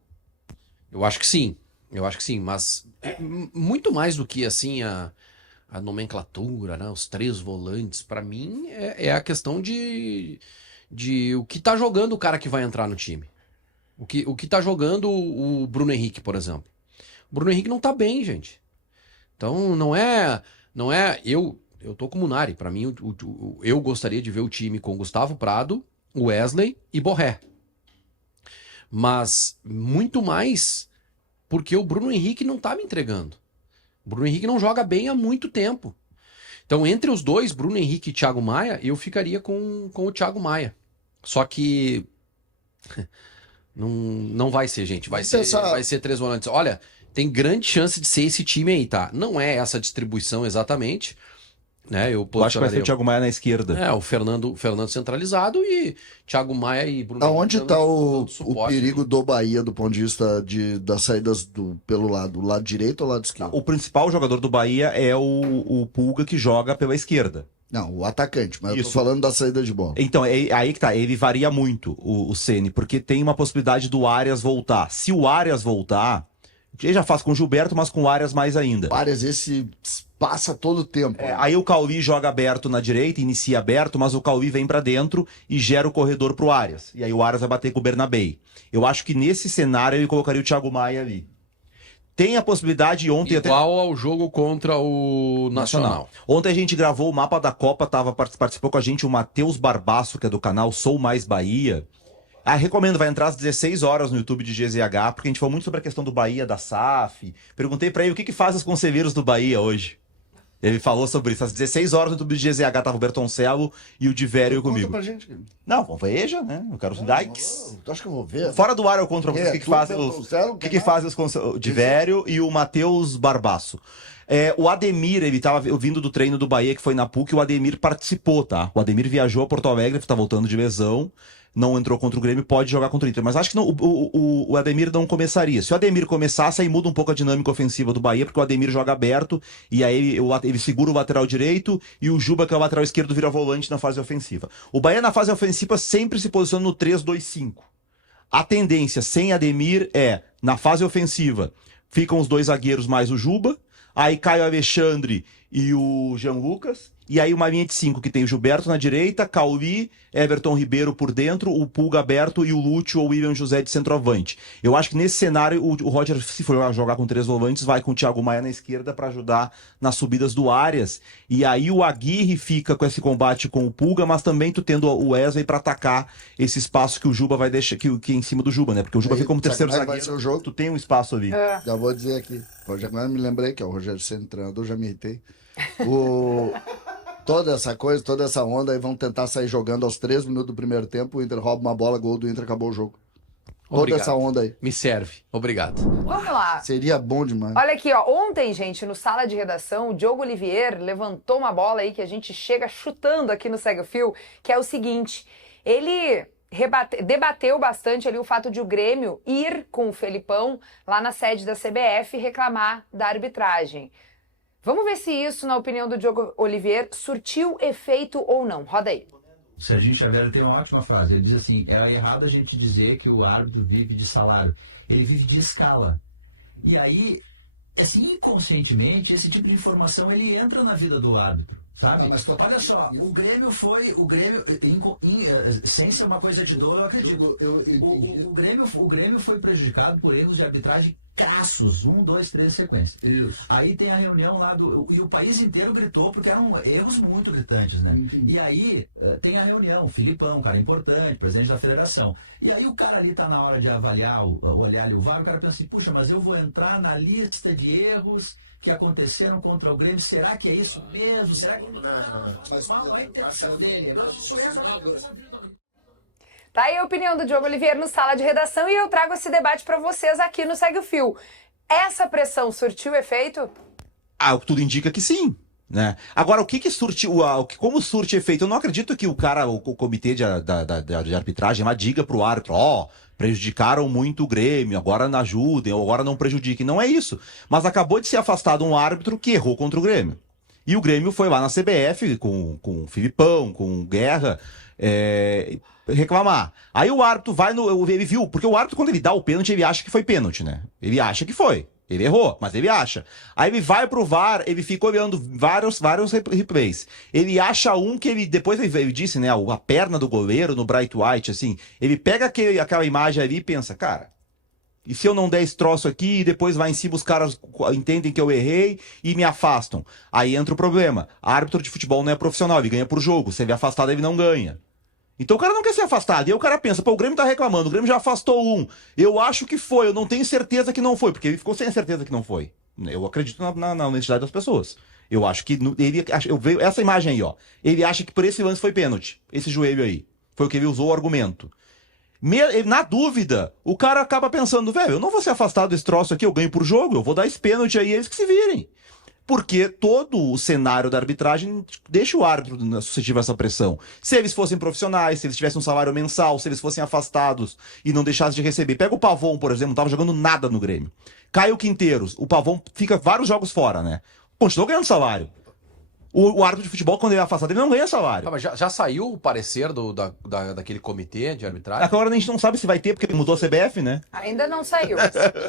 Eu acho que sim. Eu acho que sim, mas muito mais do que assim a nomenclatura, né, os 3 volantes, para mim é a questão de o que tá jogando o cara que vai entrar no time. O que tá jogando o Bruno Henrique, por exemplo. O Bruno Henrique não tá bem, gente. Então não é eu tô com o Munari. Para mim, eu gostaria de ver o time com Gustavo Prado, Wesley e Borré. Mas muito mais porque o Bruno Henrique não tá me entregando. O Bruno Henrique não joga bem há muito tempo. Então, entre os dois, Bruno Henrique e Thiago Maia, eu ficaria com o Thiago Maia. Só que não vai ser, gente. Vai ser 3 volantes. Olha, tem grande chance de ser esse time aí, tá? Não é essa distribuição exatamente, né? Eu acho que vai ser o Thiago Maia na esquerda. O Fernando centralizado e Thiago Maia e Bruno. Aonde está o suporte, perigo do Bahia do ponto de vista das saídas pelo lado direito ou lado esquerdo? O principal jogador do Bahia é o Pulga, que joga pela esquerda. Não, o atacante, mas eu tô Isso. falando da saída de bola. Então, aí que tá, ele varia muito, o Ceni, porque tem uma possibilidade do Arias voltar. Se o Arias voltar, ele já faz com o Gilberto, mas com o Arias mais ainda. O Arias, esse passa todo o tempo. Aí o Cauli joga aberto na direita, inicia aberto, mas o Cauli vem pra dentro e gera o corredor pro Arias. E aí o Arias vai bater com o Bernabei. Eu acho que nesse cenário ele colocaria o Thiago Maia ali. Tem a possibilidade, ontem Igual ao jogo contra o Nacional. Ontem a gente gravou o mapa da Copa, participou com a gente o Matheus Barbaço, que é do canal Sou Mais Bahia. Recomendo, vai entrar às 16 horas no YouTube de GZH, porque a gente falou muito sobre a questão do Bahia, da SAF. Perguntei pra ele o que faz os conselheiros do Bahia hoje. Ele falou sobre isso. Às 16 horas no YouTube de GZH tava o Bertoncello e o Divério comigo. Conta pra gente. Não, veja, né? Eu quero likes. Tu acha que eu vou ver? Fora do ar eu conto pra vocês o que fazem o Divério e o Matheus Barbaço. O Ademir, ele tava vindo do treino do Bahia, que foi na PUC, e o Ademir participou, tá? O Ademir viajou a Porto Alegre, tá voltando de lesão, não entrou contra o Grêmio, pode jogar contra o Inter. Mas acho que não, o Ademir não começaria. Se o Ademir começasse, aí muda um pouco a dinâmica ofensiva do Bahia, porque o Ademir joga aberto, e aí ele segura o lateral direito, e o Juba, que é o lateral esquerdo, vira volante na fase ofensiva. O Bahia, na fase ofensiva, sempre se posiciona no 3-2-5. A tendência, sem Ademir, na fase ofensiva, ficam os 2 zagueiros mais o Juba, aí Caio Alexandre e o Jean Lucas, e aí uma linha de 5 que tem o Gilberto na direita, Cauli, Everton Ribeiro por dentro, o Pulga aberto e o Lúcio ou William José de centroavante. Eu acho que nesse cenário o Roger, se for jogar com 3 volantes, vai com o Thiago Maia na esquerda para ajudar nas subidas do Arias. E aí o Aguirre fica com esse combate com o Pulga, mas também tu tendo o Wesley para atacar esse espaço que o Juba vai deixar, que é em cima do Juba, né? Porque o Juba fica como terceiro zagueiro. Vai ser o jogo? Tu tem um espaço ali. Já vou dizer aqui. Agora me lembrei que é o Rogério sendo treinador, já me irritei. Toda essa coisa, toda essa onda, aí vão tentar sair jogando aos 3 minutos do primeiro tempo, o Inter rouba uma bola, gol do Inter, acabou o jogo. Obrigado. Toda essa onda aí. Me serve. Obrigado. Vamos lá. Seria bom demais. Olha aqui, ó. Ontem, gente, no Sala de Redação, o Diogo Olivier levantou uma bola aí que a gente chega chutando aqui no Segue o Fio, que é o seguinte. Ele debateu bastante ali o fato de o Grêmio ir com o Felipão lá na sede da CBF reclamar da arbitragem. Vamos ver se isso, na opinião do Diogo Olivier, surtiu efeito ou não. Roda aí. O Serginho Xavier tem uma ótima frase. Ele diz assim, é errado a gente dizer que o árbitro vive de salário. Ele vive de escala. E aí, assim, inconscientemente, esse tipo de informação, ele entra na vida do árbitro. Sabe? Mas olha só, o Grêmio, sem ser uma coisa de dor, eu acredito. O Grêmio foi prejudicado por erros de arbitragem crassos, 1, 2, 3 sequências. Isso. Aí tem a reunião lá e o país inteiro gritou porque eram erros muito gritantes, né? E aí tem a reunião, o Filipão, um cara importante, presidente da federação. E aí o cara ali tá na hora de avaliar, olhar ali o VAR, o cara pensa assim, puxa, mas eu vou entrar na lista de erros que aconteceram contra o Grêmio, será que é isso mesmo? Será que não? A intenção dele. Tá aí a opinião do Diogo Oliveira no Sala de Redação e eu trago esse debate pra vocês aqui no Segue o Fio. Essa pressão surtiu efeito? O que tudo indica que sim, né? Agora, o que surte, como surte efeito? Eu não acredito que o comitê de arbitragem lá diga pro árbitro, prejudicaram muito o Grêmio, agora não ajudem, ou agora não prejudiquem. Não é isso. Mas acabou de ser afastado um árbitro que errou contra o Grêmio. E o Grêmio foi lá na CBF com o Filipão, com o Guerra, reclamar. Aí o árbitro ele viu, porque o árbitro, quando ele dá o pênalti, ele acha que foi pênalti, né? Ele acha que foi. Ele errou, mas ele acha. Aí ele vai pro VAR, ele ficou olhando vários replays. Ele acha um que depois ele disse, né, a perna do goleiro no Bright White, assim, ele pega aquela imagem ali e pensa, cara, e se eu não der esse troço aqui, e depois vai em cima, os caras entendem que eu errei e me afastam. Aí entra o problema. Árbitro de futebol não é profissional, ele ganha por jogo. Se ele é afastado, ele não ganha. Então o cara não quer ser afastado. E aí o cara pensa, o Grêmio tá reclamando, o Grêmio já afastou um. Eu acho que foi, eu não tenho certeza que não foi, porque ele ficou sem a certeza que não foi. Eu acredito na honestidade das pessoas. Eu acho que eu vejo essa imagem aí, ó. Ele acha que por esse lance foi pênalti. Esse joelho aí. Foi o que ele usou o argumento. Na dúvida, o cara acaba pensando, velho, eu não vou ser afastado desse troço aqui, eu ganho por jogo, eu vou dar esse pênalti aí, eles que se virem. Porque todo o cenário da arbitragem deixa o árbitro suscetível a essa pressão. Se eles fossem profissionais, se eles tivessem um salário mensal, se eles fossem afastados e não deixassem de receber. Pega o Pavon, por exemplo, não tava jogando nada no Grêmio. Caio Quinteiros, o Pavon fica vários jogos fora, né? Continuou ganhando salário. O árbitro de futebol, quando ele é afastado, ele não ganha salário. Ah, mas já saiu o parecer daquele comitê de arbitragem? Agora a gente não sabe se vai ter, porque mudou a CBF, né? Ainda não saiu.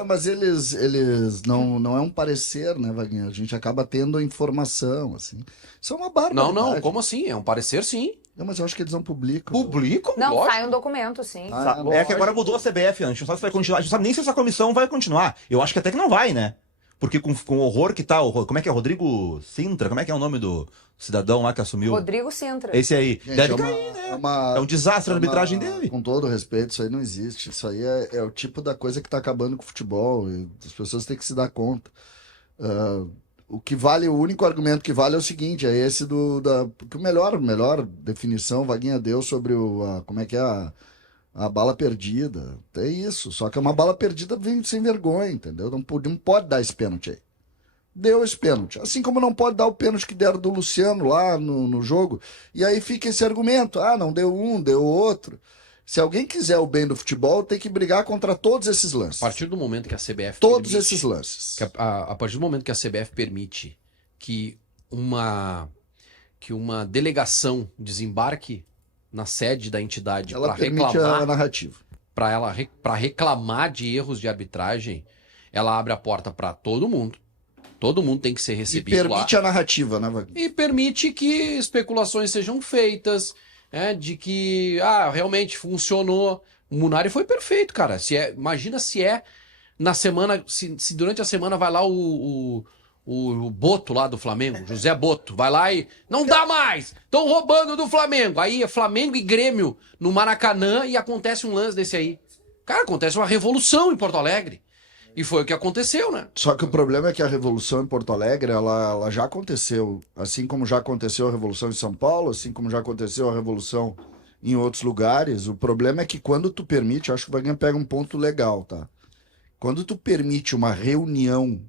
Mas eles não é um parecer, né, Vaguinha? A gente acaba tendo a informação, assim. Isso é uma barbaridade. Não, como assim? É um parecer, sim. Não, mas eu acho que eles não publicam. Publicam? Não, Lógico. sai um documento, sim. É que agora mudou a CBF, a gente não sabe se vai continuar. A gente não sabe nem se essa comissão vai continuar. Eu acho que até que não vai, né? Porque com o horror que tá, como é que é? Rodrigo Sintra? Como é que é o nome do cidadão lá que assumiu? Rodrigo Sintra. Esse aí. Gente, Deve é uma- cair, né? é uma- É um desastre a é uma- arbitragem dele. Com todo respeito, isso aí não existe. Isso aí é o tipo da coisa que tá acabando com o futebol. E as pessoas têm que se dar conta. O que vale, o único argumento que vale é o seguinte, é esse porque a melhor definição Vaguinha deu sobre como é que é a bala perdida. É isso, só que é uma bala perdida vem sem vergonha, entendeu? Não pode dar esse pênalti aí. Deu esse pênalti. Assim como não pode dar o pênalti que deram do Luciano lá no jogo. E aí fica esse argumento, não deu um, deu outro. Se alguém quiser o bem do futebol, tem que brigar contra todos esses lances. A partir do momento que a CBF Todos permite, esses lances. a partir do momento que a CBF permite que uma delegação desembarque na sede da entidade Ela para permite a reclamar, narrativa. para reclamar de erros de arbitragem, ela abre a porta para todo mundo. Todo mundo tem que ser E recebido lá. permite a narrativa, né, Vaguinha? E permite que especulações sejam feitas, de que realmente funcionou. O Munari foi perfeito, cara. Imagina se na semana, se durante a semana vai lá o Boto lá do Flamengo, José Boto, vai lá e não dá mais, estão roubando do Flamengo. Aí é Flamengo e Grêmio no Maracanã e acontece um lance desse aí. Cara, acontece uma revolução em Porto Alegre. E foi o que aconteceu, né? Só que o problema é que a revolução em Porto Alegre, ela já aconteceu. Assim como já aconteceu a revolução em São Paulo, assim como já aconteceu a revolução em outros lugares. O problema é que quando tu permite, eu acho que o Vaguinha pega um ponto legal, tá? Quando tu permite uma reunião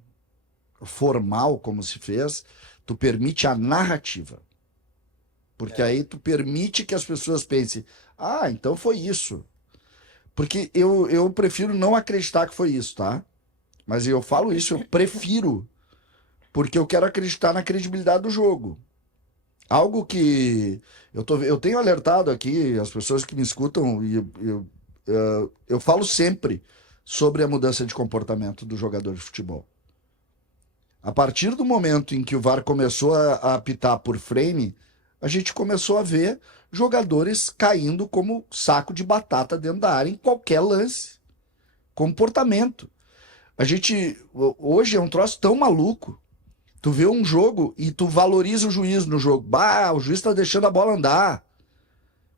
formal, como se fez, tu permite a narrativa. Porque aí tu permite que as pessoas pensem, então foi isso. Porque eu prefiro não acreditar que foi isso, tá? Mas eu falo isso, eu prefiro, porque eu quero acreditar na credibilidade do jogo. Algo que eu tenho alertado aqui, as pessoas que me escutam, e eu falo sempre sobre a mudança de comportamento do jogador de futebol. A partir do momento em que o VAR começou a apitar por frame, a gente começou a ver jogadores caindo como saco de batata dentro da área em qualquer lance. Comportamento. Hoje é um troço tão maluco. Tu vê um jogo e tu valoriza o juiz no jogo. O juiz tá deixando a bola andar.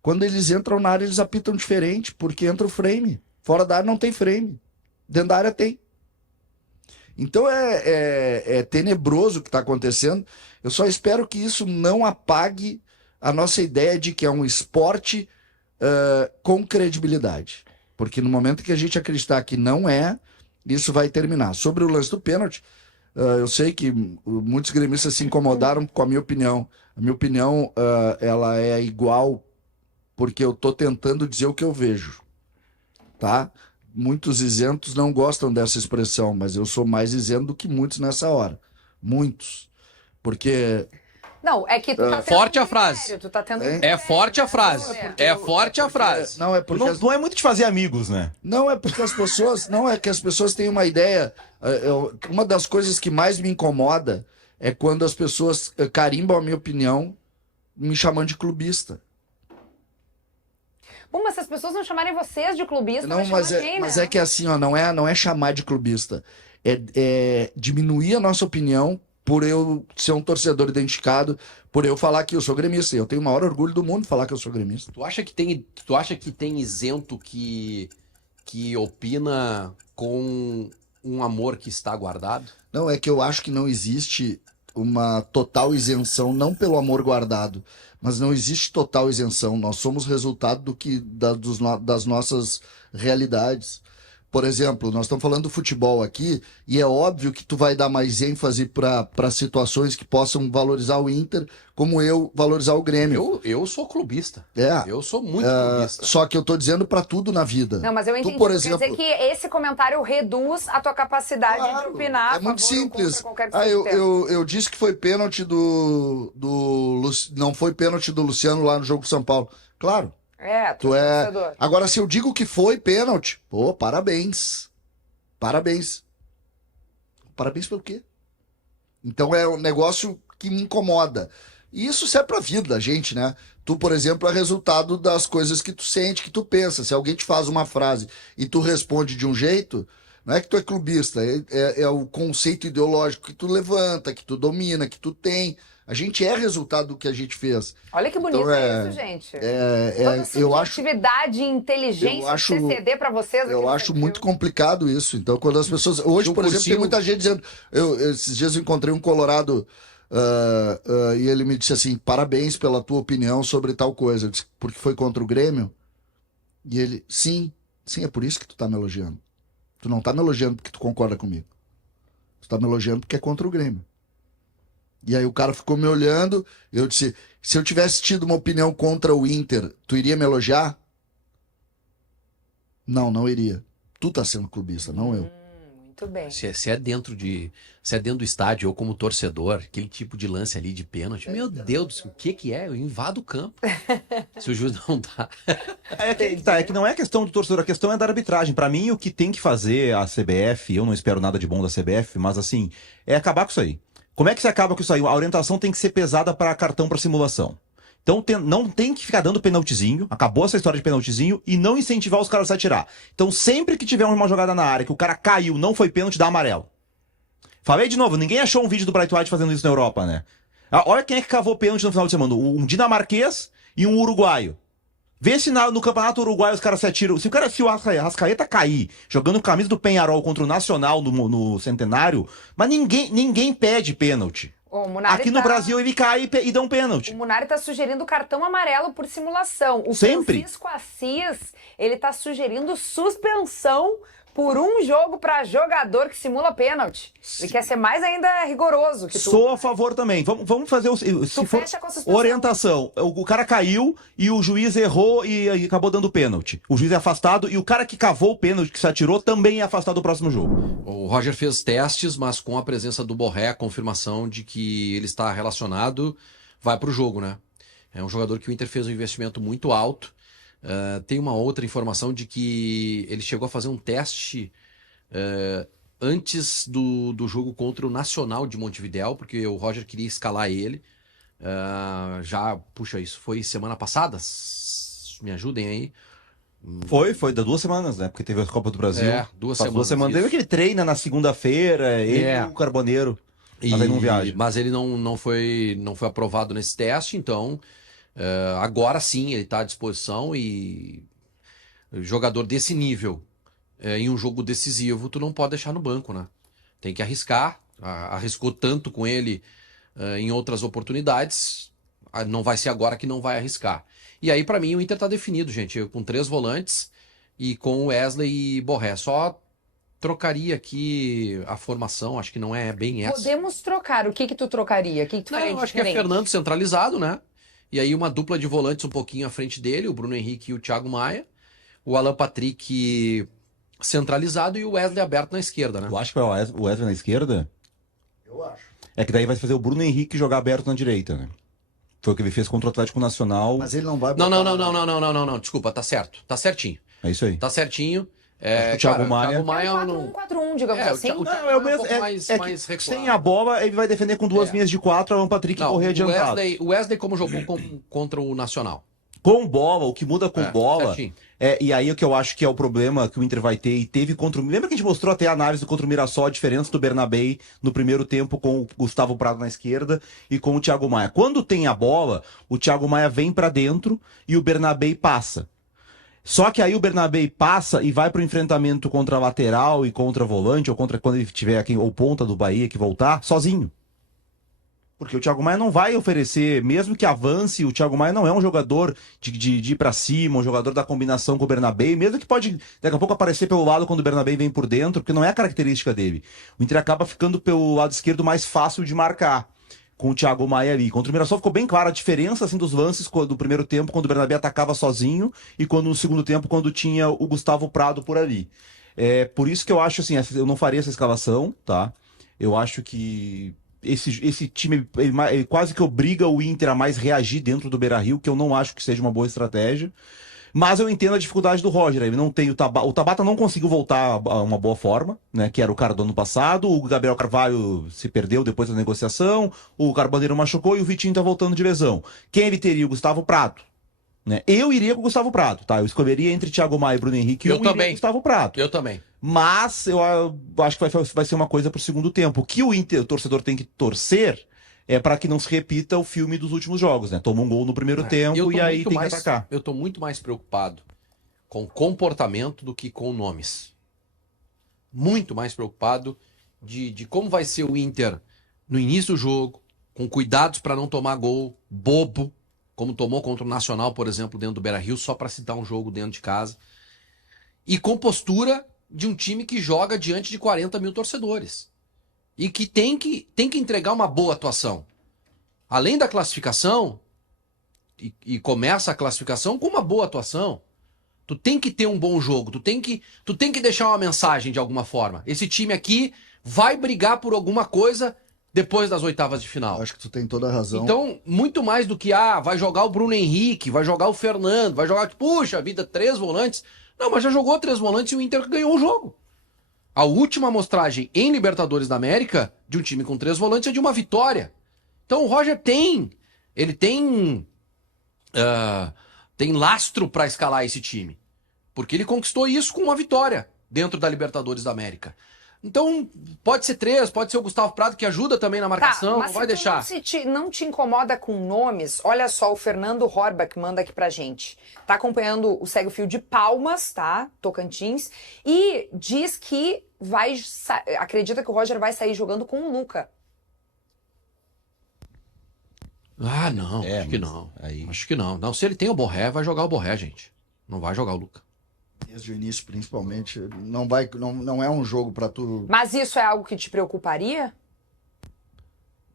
Quando eles entram na área, eles apitam diferente, porque entra o frame. Fora da área não tem frame. Dentro da área tem. Então é tenebroso o que está acontecendo. Eu só espero que isso não apague a nossa ideia de que é um esporte com credibilidade. Porque no momento que a gente acreditar que não isso vai terminar. Sobre o lance do pênalti, eu sei que muitos gremistas se incomodaram com a minha opinião. A minha opinião ela é igual porque eu estou tentando dizer o que eu vejo. Tá? Muitos isentos não gostam dessa expressão, mas eu sou mais isento do que muitos nessa hora. Muitos. Porque... Não, é que tu tá tendo Forte a frase. Tu tá tendo É forte a frase. É forte a frase. Não, é porque... Não é muito de fazer amigos, né? Não é porque as pessoas... Não é que as pessoas têm uma ideia... Uma das coisas que mais me incomoda é quando as pessoas carimbam a minha opinião me chamando de clubista. Bom, mas se as pessoas não chamarem vocês de clubista, Não, vai chamar mas quem, mas né? é que assim, ó, não é chamar de clubista. É diminuir a nossa opinião por eu ser um torcedor identificado, por eu falar que eu sou gremista. Eu tenho o maior orgulho do mundo de falar que eu sou gremista. Tu acha que tem isento que opina com um amor que está guardado? Não, é que eu acho que não existe uma total isenção, não pelo amor guardado, mas não existe total isenção. Nós somos resultado das nossas realidades. Por exemplo, nós estamos falando do futebol aqui e é óbvio que tu vai dar mais ênfase para situações que possam valorizar o Inter, como eu valorizar o Grêmio. Eu sou clubista. É. Eu sou muito clubista. Só que eu tô dizendo para tudo na vida. Não, mas eu entendi. Tu, por Quer exemplo, dizer que esse comentário reduz a tua capacidade de claro, opinar. é a muito favor ou contra simples. qualquer que seja o tema. Eu disse que foi pênalti não foi pênalti do Luciano lá no jogo com São Paulo. Claro. Tu é torcedor. Agora, se eu digo que foi pênalti, pô, parabéns. Parabéns. Parabéns pelo quê? Então é um negócio que me incomoda. E isso serve pra vida da gente, né? Tu, por exemplo, é resultado das coisas que tu sente, que tu pensa. Se alguém te faz uma frase e tu responde de um jeito, não é que tu é clubista, é o conceito ideológico que tu levanta, que tu domina, que tu tem. A gente é resultado do que a gente fez. Olha que bonito Então, isso, gente. eu acho, Subjetividade e inteligência CCD pra vocês. eu acho muito complicado isso. Então, quando as pessoas... Hoje, por exemplo, tem muita gente dizendo... Esses dias eu encontrei um colorado e ele me disse assim, parabéns pela tua opinião sobre tal coisa. Eu disse, porque foi contra o Grêmio? E ele, sim, é por isso que tu tá me elogiando. Tu não tá me elogiando porque tu concorda comigo. Tu tá me elogiando porque é contra o Grêmio. E aí o cara ficou me olhando, eu disse, se eu tivesse tido uma opinião contra o Inter, tu iria me elogiar? Não iria. Tu tá sendo clubista, não eu. Muito bem. Se é dentro do estádio, eu como torcedor, aquele tipo de lance ali de pênalti, meu Deus do céu, o que é? Eu invado o campo. Se o juiz não dá. É que não é questão do torcedor, a questão é da arbitragem. Pra mim, o que tem que fazer a CBF, eu não espero nada de bom da CBF, mas assim, é acabar com isso aí. Como é que se acaba com isso aí? A orientação tem que ser pesada para cartão para simulação. Então não tem que ficar dando penaltizinho, acabou essa história de penaltizinho, e não incentivar os caras a atirar. Então sempre que tiver uma jogada na área que o cara caiu, não foi pênalti, dá amarelo. Falei de novo, ninguém achou um vídeo do Bright White fazendo isso na Europa, né? Olha quem é que cavou pênalti no final de semana, um dinamarquês e um uruguaio. Vê se no campeonato uruguaio os caras se atiram. Se o Arrascaeta cair jogando camisa do Penharol contra o Nacional no Centenário, mas ninguém pede pênalti. Aqui no Brasil ele cai e dá um pênalti. O Munari tá sugerindo cartão amarelo por simulação. O Sempre. Francisco Assis, ele tá sugerindo suspensão por um jogo para jogador que simula pênalti. Ele quer ser mais ainda rigoroso que tu. Sou a favor também. Vamos fazer se for fecha com a suspensão. orientação. O cara caiu e o juiz errou e acabou dando pênalti. O juiz é afastado e o cara que cavou o pênalti, que se atirou, também é afastado do próximo jogo. O Roger fez testes, mas com a presença do Borré, a confirmação de que ele está relacionado, vai pro jogo, né? É um jogador que o Inter fez um investimento muito alto. Tem uma outra informação de que ele chegou a fazer um teste antes do jogo contra o Nacional de Montevidéu, porque o Roger queria escalar ele. Isso foi semana passada? Me ajudem aí. Foi da 2 semanas, né? Porque teve a Copa do Brasil. 2 Faz semanas. 2 semanas. Teve que ele treina na segunda-feira, ele e o Carboneiro. Mas aí não viaja. Mas ele não foi aprovado nesse teste, então agora sim ele está à disposição, e jogador desse nível em um jogo decisivo tu não pode deixar no banco, né? Tem que arriscar. Arriscou tanto com ele em outras oportunidades, não vai ser agora que não vai arriscar. E aí para mim o Inter tá definido, gente, com 3 volantes e com Wesley e Borré. Só trocaria aqui a formação, acho que não é bem essa. Podemos trocar. O que tu trocaria? O que tu faria Eu acho que é diferente? Fernando centralizado, né? E aí uma dupla de volantes um pouquinho à frente dele, o Bruno Henrique e o Thiago Maia. O Alan Patrick centralizado e o Wesley aberto na esquerda, né? Tu acha que é o Wesley na esquerda? Eu acho. É que daí vai fazer o Bruno Henrique jogar aberto na direita, né? Foi o que ele fez contra o Atlético Nacional. Mas ele não vai Não, desculpa, tá certo. Tá certinho. É isso aí. Tá certinho. O Thiago Maia. Thiago Maia É um 4-1-4-1, digamos assim. o Não, Thiago é o Maia mesmo. um pouco mais recuado. Sem a bola, ele vai defender com 2 linhas de 4, Alan Patrick correr adiantado. O Wesley como jogou contra o Nacional. Com bola, o que muda com bola. Certinho. E aí o que eu acho que é o problema que o Inter vai ter, e teve contra o... Lembra que a gente mostrou até a análise contra o Mirassol, a diferença do Bernabé no primeiro tempo com o Gustavo Prado na esquerda e com o Thiago Maia. Quando tem a bola, o Thiago Maia vem pra dentro e o Bernabé passa. Só que aí o Bernabé passa e vai pro enfrentamento contra a lateral e contra volante, ou contra quando ele tiver aqui, ou ponta do Bahia que voltar, sozinho. Porque o Thiago Maia não vai oferecer, mesmo que avance, o Thiago Maia não é um jogador de ir pra cima, um jogador da combinação com o Bernabé, mesmo que pode daqui a pouco aparecer pelo lado quando o Bernabé vem por dentro, porque não é a característica dele. O Inter acaba ficando pelo lado esquerdo mais fácil de marcar, com o Thiago Maia ali. Contra o Mirassol ficou bem clara a diferença assim, dos lances do primeiro tempo, quando o Bernabé atacava sozinho, e quando no segundo tempo, quando tinha o Gustavo Prado por ali. É por isso que eu acho assim, eu não faria essa escalação, tá? Eu acho que esse time ele quase que obriga o Inter a mais reagir dentro do Beira-Rio, que eu não acho que seja uma boa estratégia. Mas eu entendo a dificuldade do Roger. Ele não tem o Tabata não conseguiu voltar a uma boa forma, né? Que era o cara do ano passado. O Gabriel Carvalho se perdeu depois da negociação. O Carboneiro machucou e o Vitinho tá voltando de lesão. Quem ele teria? O Gustavo Prato. Né? Eu iria com o Gustavo Prato, tá? Eu escolheria entre Thiago Maia e Bruno Henrique. Eu iria também. com o Gustavo Prato. Eu também. Mas eu acho que vai ser uma coisa pro segundo tempo. O que o torcedor tem que torcer é para que não se repita o filme dos últimos jogos, né? Toma um gol no primeiro tempo e aí tem que atacar. Eu tô muito mais preocupado com comportamento do que com nomes. Muito mais preocupado de como vai ser o Inter no início do jogo, com cuidados para não tomar gol bobo, como tomou contra o Nacional, por exemplo, dentro do Beira-Rio, só para citar um jogo dentro de casa. E com postura de um time que joga diante de 40 mil torcedores. E que tem que entregar uma boa atuação. Além da classificação, e começa a classificação com uma boa atuação, tu tem que ter um bom jogo, tu tem que deixar uma mensagem de alguma forma. Esse time aqui vai brigar por alguma coisa depois das oitavas de final. Acho que tu tem toda a razão. Então, muito mais do que, vai jogar o Bruno Henrique, vai jogar o Fernando, vai jogar, puxa vida, 3 volantes. Não, mas já jogou 3 volantes e o Inter ganhou o jogo. A última amostragem em Libertadores da América de um time com 3 volantes é de uma vitória. Então o Roger tem lastro para escalar esse time. Porque ele conquistou isso com uma vitória dentro da Libertadores da América. Então, pode ser 3, pode ser o Gustavo Prado, que ajuda também na marcação, mas não vai deixar. Não te incomoda com nomes, olha só, o Fernando Horbach manda aqui pra gente. Tá acompanhando o Segue o Fio de Palmas, tá? Tocantins. E diz que acredita que o Roger vai sair jogando com o Luca. Ah, não, acho que não. Acho que não. Não, se ele tem o Borré, vai jogar o Borré, gente. Não vai jogar o Luca. Desde o início, principalmente, não é um jogo pra tu... Mas isso é algo que te preocuparia?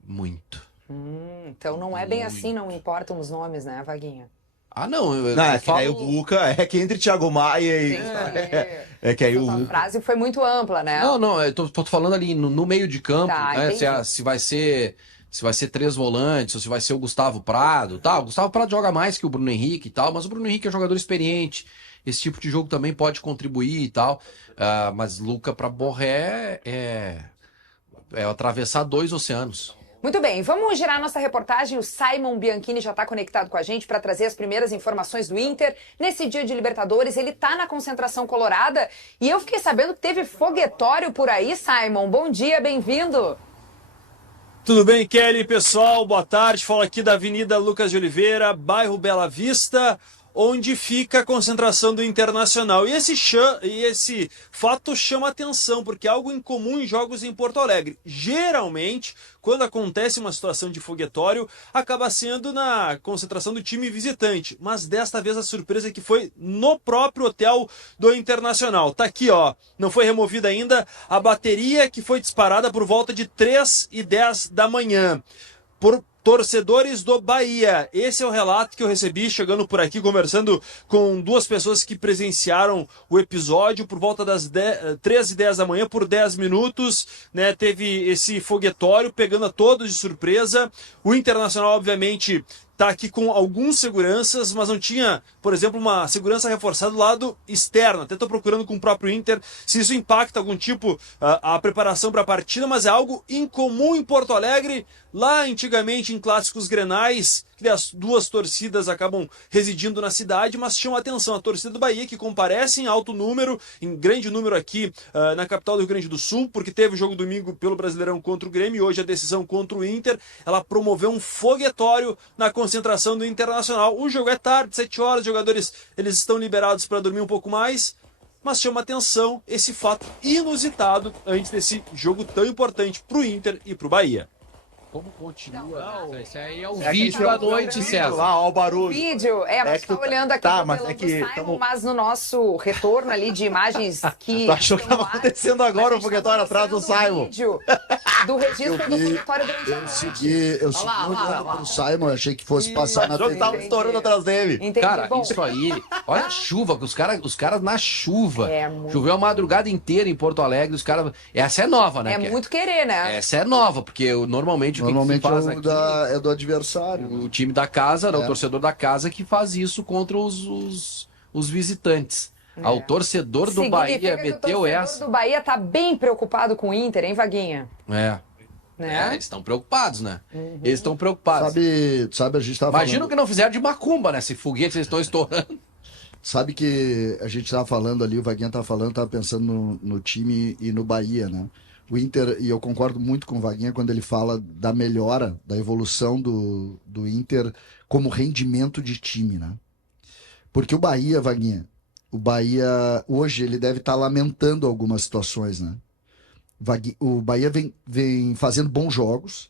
Muito. Então não é bem assim, não importam os nomes, né, Vaguinha? Ah, não. É que aí o Luca é que entre Thiago Maia e... É que aí A frase foi muito ampla, né? Não, eu tô falando ali no meio de campo, Tá, né? Se vai ser 3 volantes, ou se vai ser o Gustavo Prado, tá? O Gustavo Prado joga mais que o Bruno Henrique e tal, mas o Bruno Henrique é um jogador experiente. Esse tipo de jogo também pode contribuir e tal. Mas Luca para Borré é atravessar 2 oceanos. Muito bem, vamos girar nossa reportagem. O Simon Bianchini já está conectado com a gente para trazer as primeiras informações do Inter. Nesse dia de Libertadores, ele está na concentração colorada e eu fiquei sabendo que teve foguetório por aí, Simon. Bom dia, bem-vindo. Tudo bem, Kelly, pessoal? Boa tarde. Falo aqui da Avenida Lucas de Oliveira, bairro Bela Vista, onde fica a concentração do Internacional. E esse fato chama atenção, porque é algo incomum em jogos em Porto Alegre. Geralmente, quando acontece uma situação de foguetório, acaba sendo na concentração do time visitante. Mas desta vez a surpresa é que foi no próprio hotel do Internacional. Tá aqui, ó. Não foi removida ainda a bateria que foi disparada por volta de 3h10 da manhã. Por torcedores do Bahia. Esse é o relato que eu recebi chegando por aqui, conversando com 2 pessoas que presenciaram o episódio por volta das 13h10 da manhã, por 10 minutos, né? Teve esse foguetório pegando a todos de surpresa. O Internacional, obviamente, tá aqui com alguns seguranças, mas não tinha, por exemplo, uma segurança reforçada do lado externo. Até estou procurando com o próprio Inter se isso impacta algum tipo a preparação para a partida, mas é algo incomum em Porto Alegre. Lá antigamente em clássicos grenais, que as 2 torcidas acabam residindo na cidade, mas chama atenção a torcida do Bahia, que comparece em alto número, em grande número aqui na capital do Rio Grande do Sul, porque teve o jogo domingo pelo Brasileirão contra o Grêmio e hoje a decisão contra o Inter. Ela promoveu um foguetório na concentração do Internacional. O jogo é tarde, 7 horas, os jogadores eles estão liberados para dormir um pouco mais, mas chama atenção esse fato inusitado antes desse jogo tão importante para o Inter e para o Bahia. Como continua? Isso aí é o É vídeo que da é o noite, vídeo César. lá, ó, o O barulho. vídeo, mas que tá tu olhando aqui tá, pro mas telão é do que Simon, tamo- mas no nosso retorno ali de imagens que Tu achou que estão tava no ar, acontecendo agora a o gente foguetório tava atrás do mostrando o Simon? vídeo do registro do foguetório durante a Eu noite. segui olhando pro Simon, achei que fosse passar na O jogo TV. tava estourando atrás dele. Entendi. Cara, Bom, isso aí. Olha a chuva, que os caras na chuva. É muito- Choveu a madrugada inteira em Porto Alegre, os caras. Essa é nova, né? é que muito querer, né? Essa é nova, porque normalmente o que Normalmente se faz é, aqui, é do adversário. o time da casa, né, o É. torcedor da casa que faz isso contra os visitantes. O torcedor do Bahia Significa que o meteu torcedor essa. do Bahia tá bem preocupado com o Inter, hein, Vaguinha? É. Né? Eles estão preocupados, né? Eles estão preocupados. Sabe, a gente tava Imagina falando... que não fizeram de macumba, né? Esse foguete eles estão estourando. Sabe que a gente tava falando ali, o Vaguinha tava falando, tava pensando no time e no Bahia, né? O Inter, e eu concordo muito com o Vaguinha quando ele fala da melhora, da evolução do Inter como rendimento de time, né? Porque o Bahia, Vaguinha, o Bahia hoje ele deve estar lamentando algumas situações, né? O Bahia vem fazendo bons jogos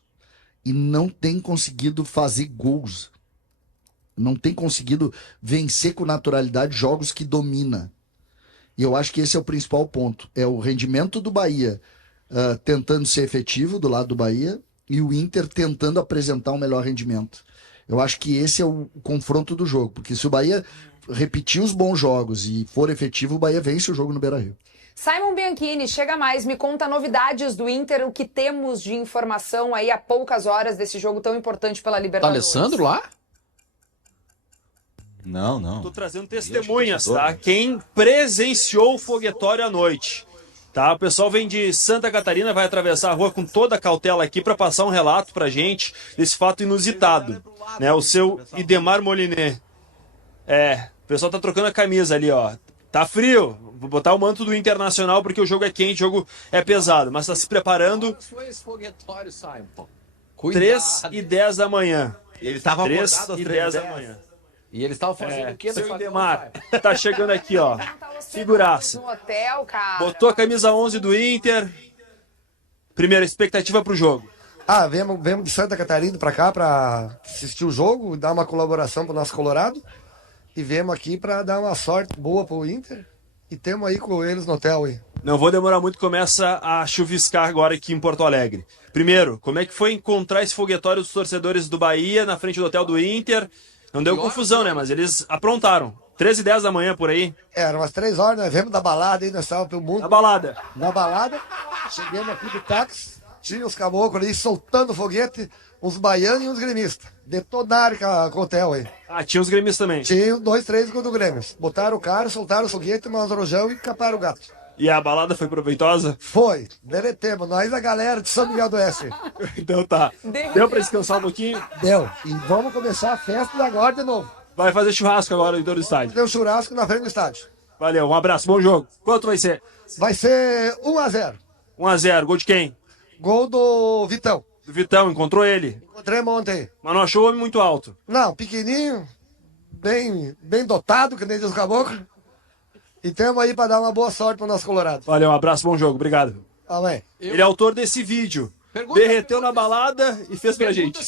e não tem conseguido fazer gols. Não tem conseguido vencer com naturalidade jogos que domina. E eu acho que esse é o principal ponto. É o rendimento do Bahia tentando ser efetivo do lado do Bahia e o Inter tentando apresentar um melhor rendimento. Eu acho que esse é o confronto do jogo. Porque se o Bahia repetir os bons jogos e for efetivo, o Bahia vence o jogo no Beira-Rio. Simon Bianchini, chega mais, me conta novidades do Inter, o que temos de informação aí a poucas horas desse jogo tão importante pela Tá Libertadores. Alessandro lá? Não. Tô trazendo testemunhas, tá? Quem presenciou o foguetório à noite. Tá? O pessoal vem de Santa Catarina, vai atravessar a rua com toda a cautela aqui para passar um relato pra gente desse fato inusitado. Né? O seu Idemar Moliné. O pessoal tá trocando a camisa ali, ó. Tá frio. Vou botar o manto do Internacional porque o jogo é quente, o jogo é pesado. Mas tá se preparando. Foi esse foguetório, Simon. 3h10 da manhã. Ele tava 3h10 da manhã. E eles estavam fazendo o quê? Seu nessa- Idemar tá chegando aqui, ó. Figuraça. No hotel, cara. Botou a camisa 11 do Inter. Primeira expectativa pro jogo. Vemos de Santa Catarina pra cá pra assistir o jogo, dar uma colaboração pro nosso Colorado. E viemos aqui pra dar uma sorte boa pro Inter. E temos aí com eles no hotel aí. Não vou demorar muito, começa a chuviscar agora aqui em Porto Alegre. Primeiro, como é que foi encontrar esse foguetório dos torcedores do Bahia na frente do hotel do Inter? Não deu confusão, né? Mas eles aprontaram. 3h10 da manhã por aí. Eram umas 3 horas, nós viemos da balada aí, nós estávamos pelo mundo. Na balada. Na balada, chegamos aqui do táxi, tinha os caboclos ali soltando foguete, uns baianos e uns gremistas. Detonaram com o hotel aí. Ah, tinha os gremistas também. Tinha 2, 3 contra o Grêmio. Botaram o cara, soltaram o foguete, mas rojão e caparam o gato. E a balada foi proveitosa? Foi, derretemos. Nós, a galera de São Miguel do Oeste. Então tá. Deu pra descansar um pouquinho? Deu. E vamos começar a festa agora de novo. Vai fazer churrasco agora dentro do estádio. Deu churrasco na frente do estádio. Valeu, um abraço, bom jogo. Quanto vai ser? Vai ser 1-0. 1x0, gol de quem? Gol do Vitão. Do Vitão, encontrou ele. Encontremos ontem. Mas não achou o homem muito alto. Não, pequenininho, bem dotado, que nem diz o caboclo. E temos aí para dar uma boa sorte pro nosso Colorado. Valeu, um abraço, bom jogo, obrigado. Amém. Ele é autor desse vídeo. Derreteu na balada e fez pra gente.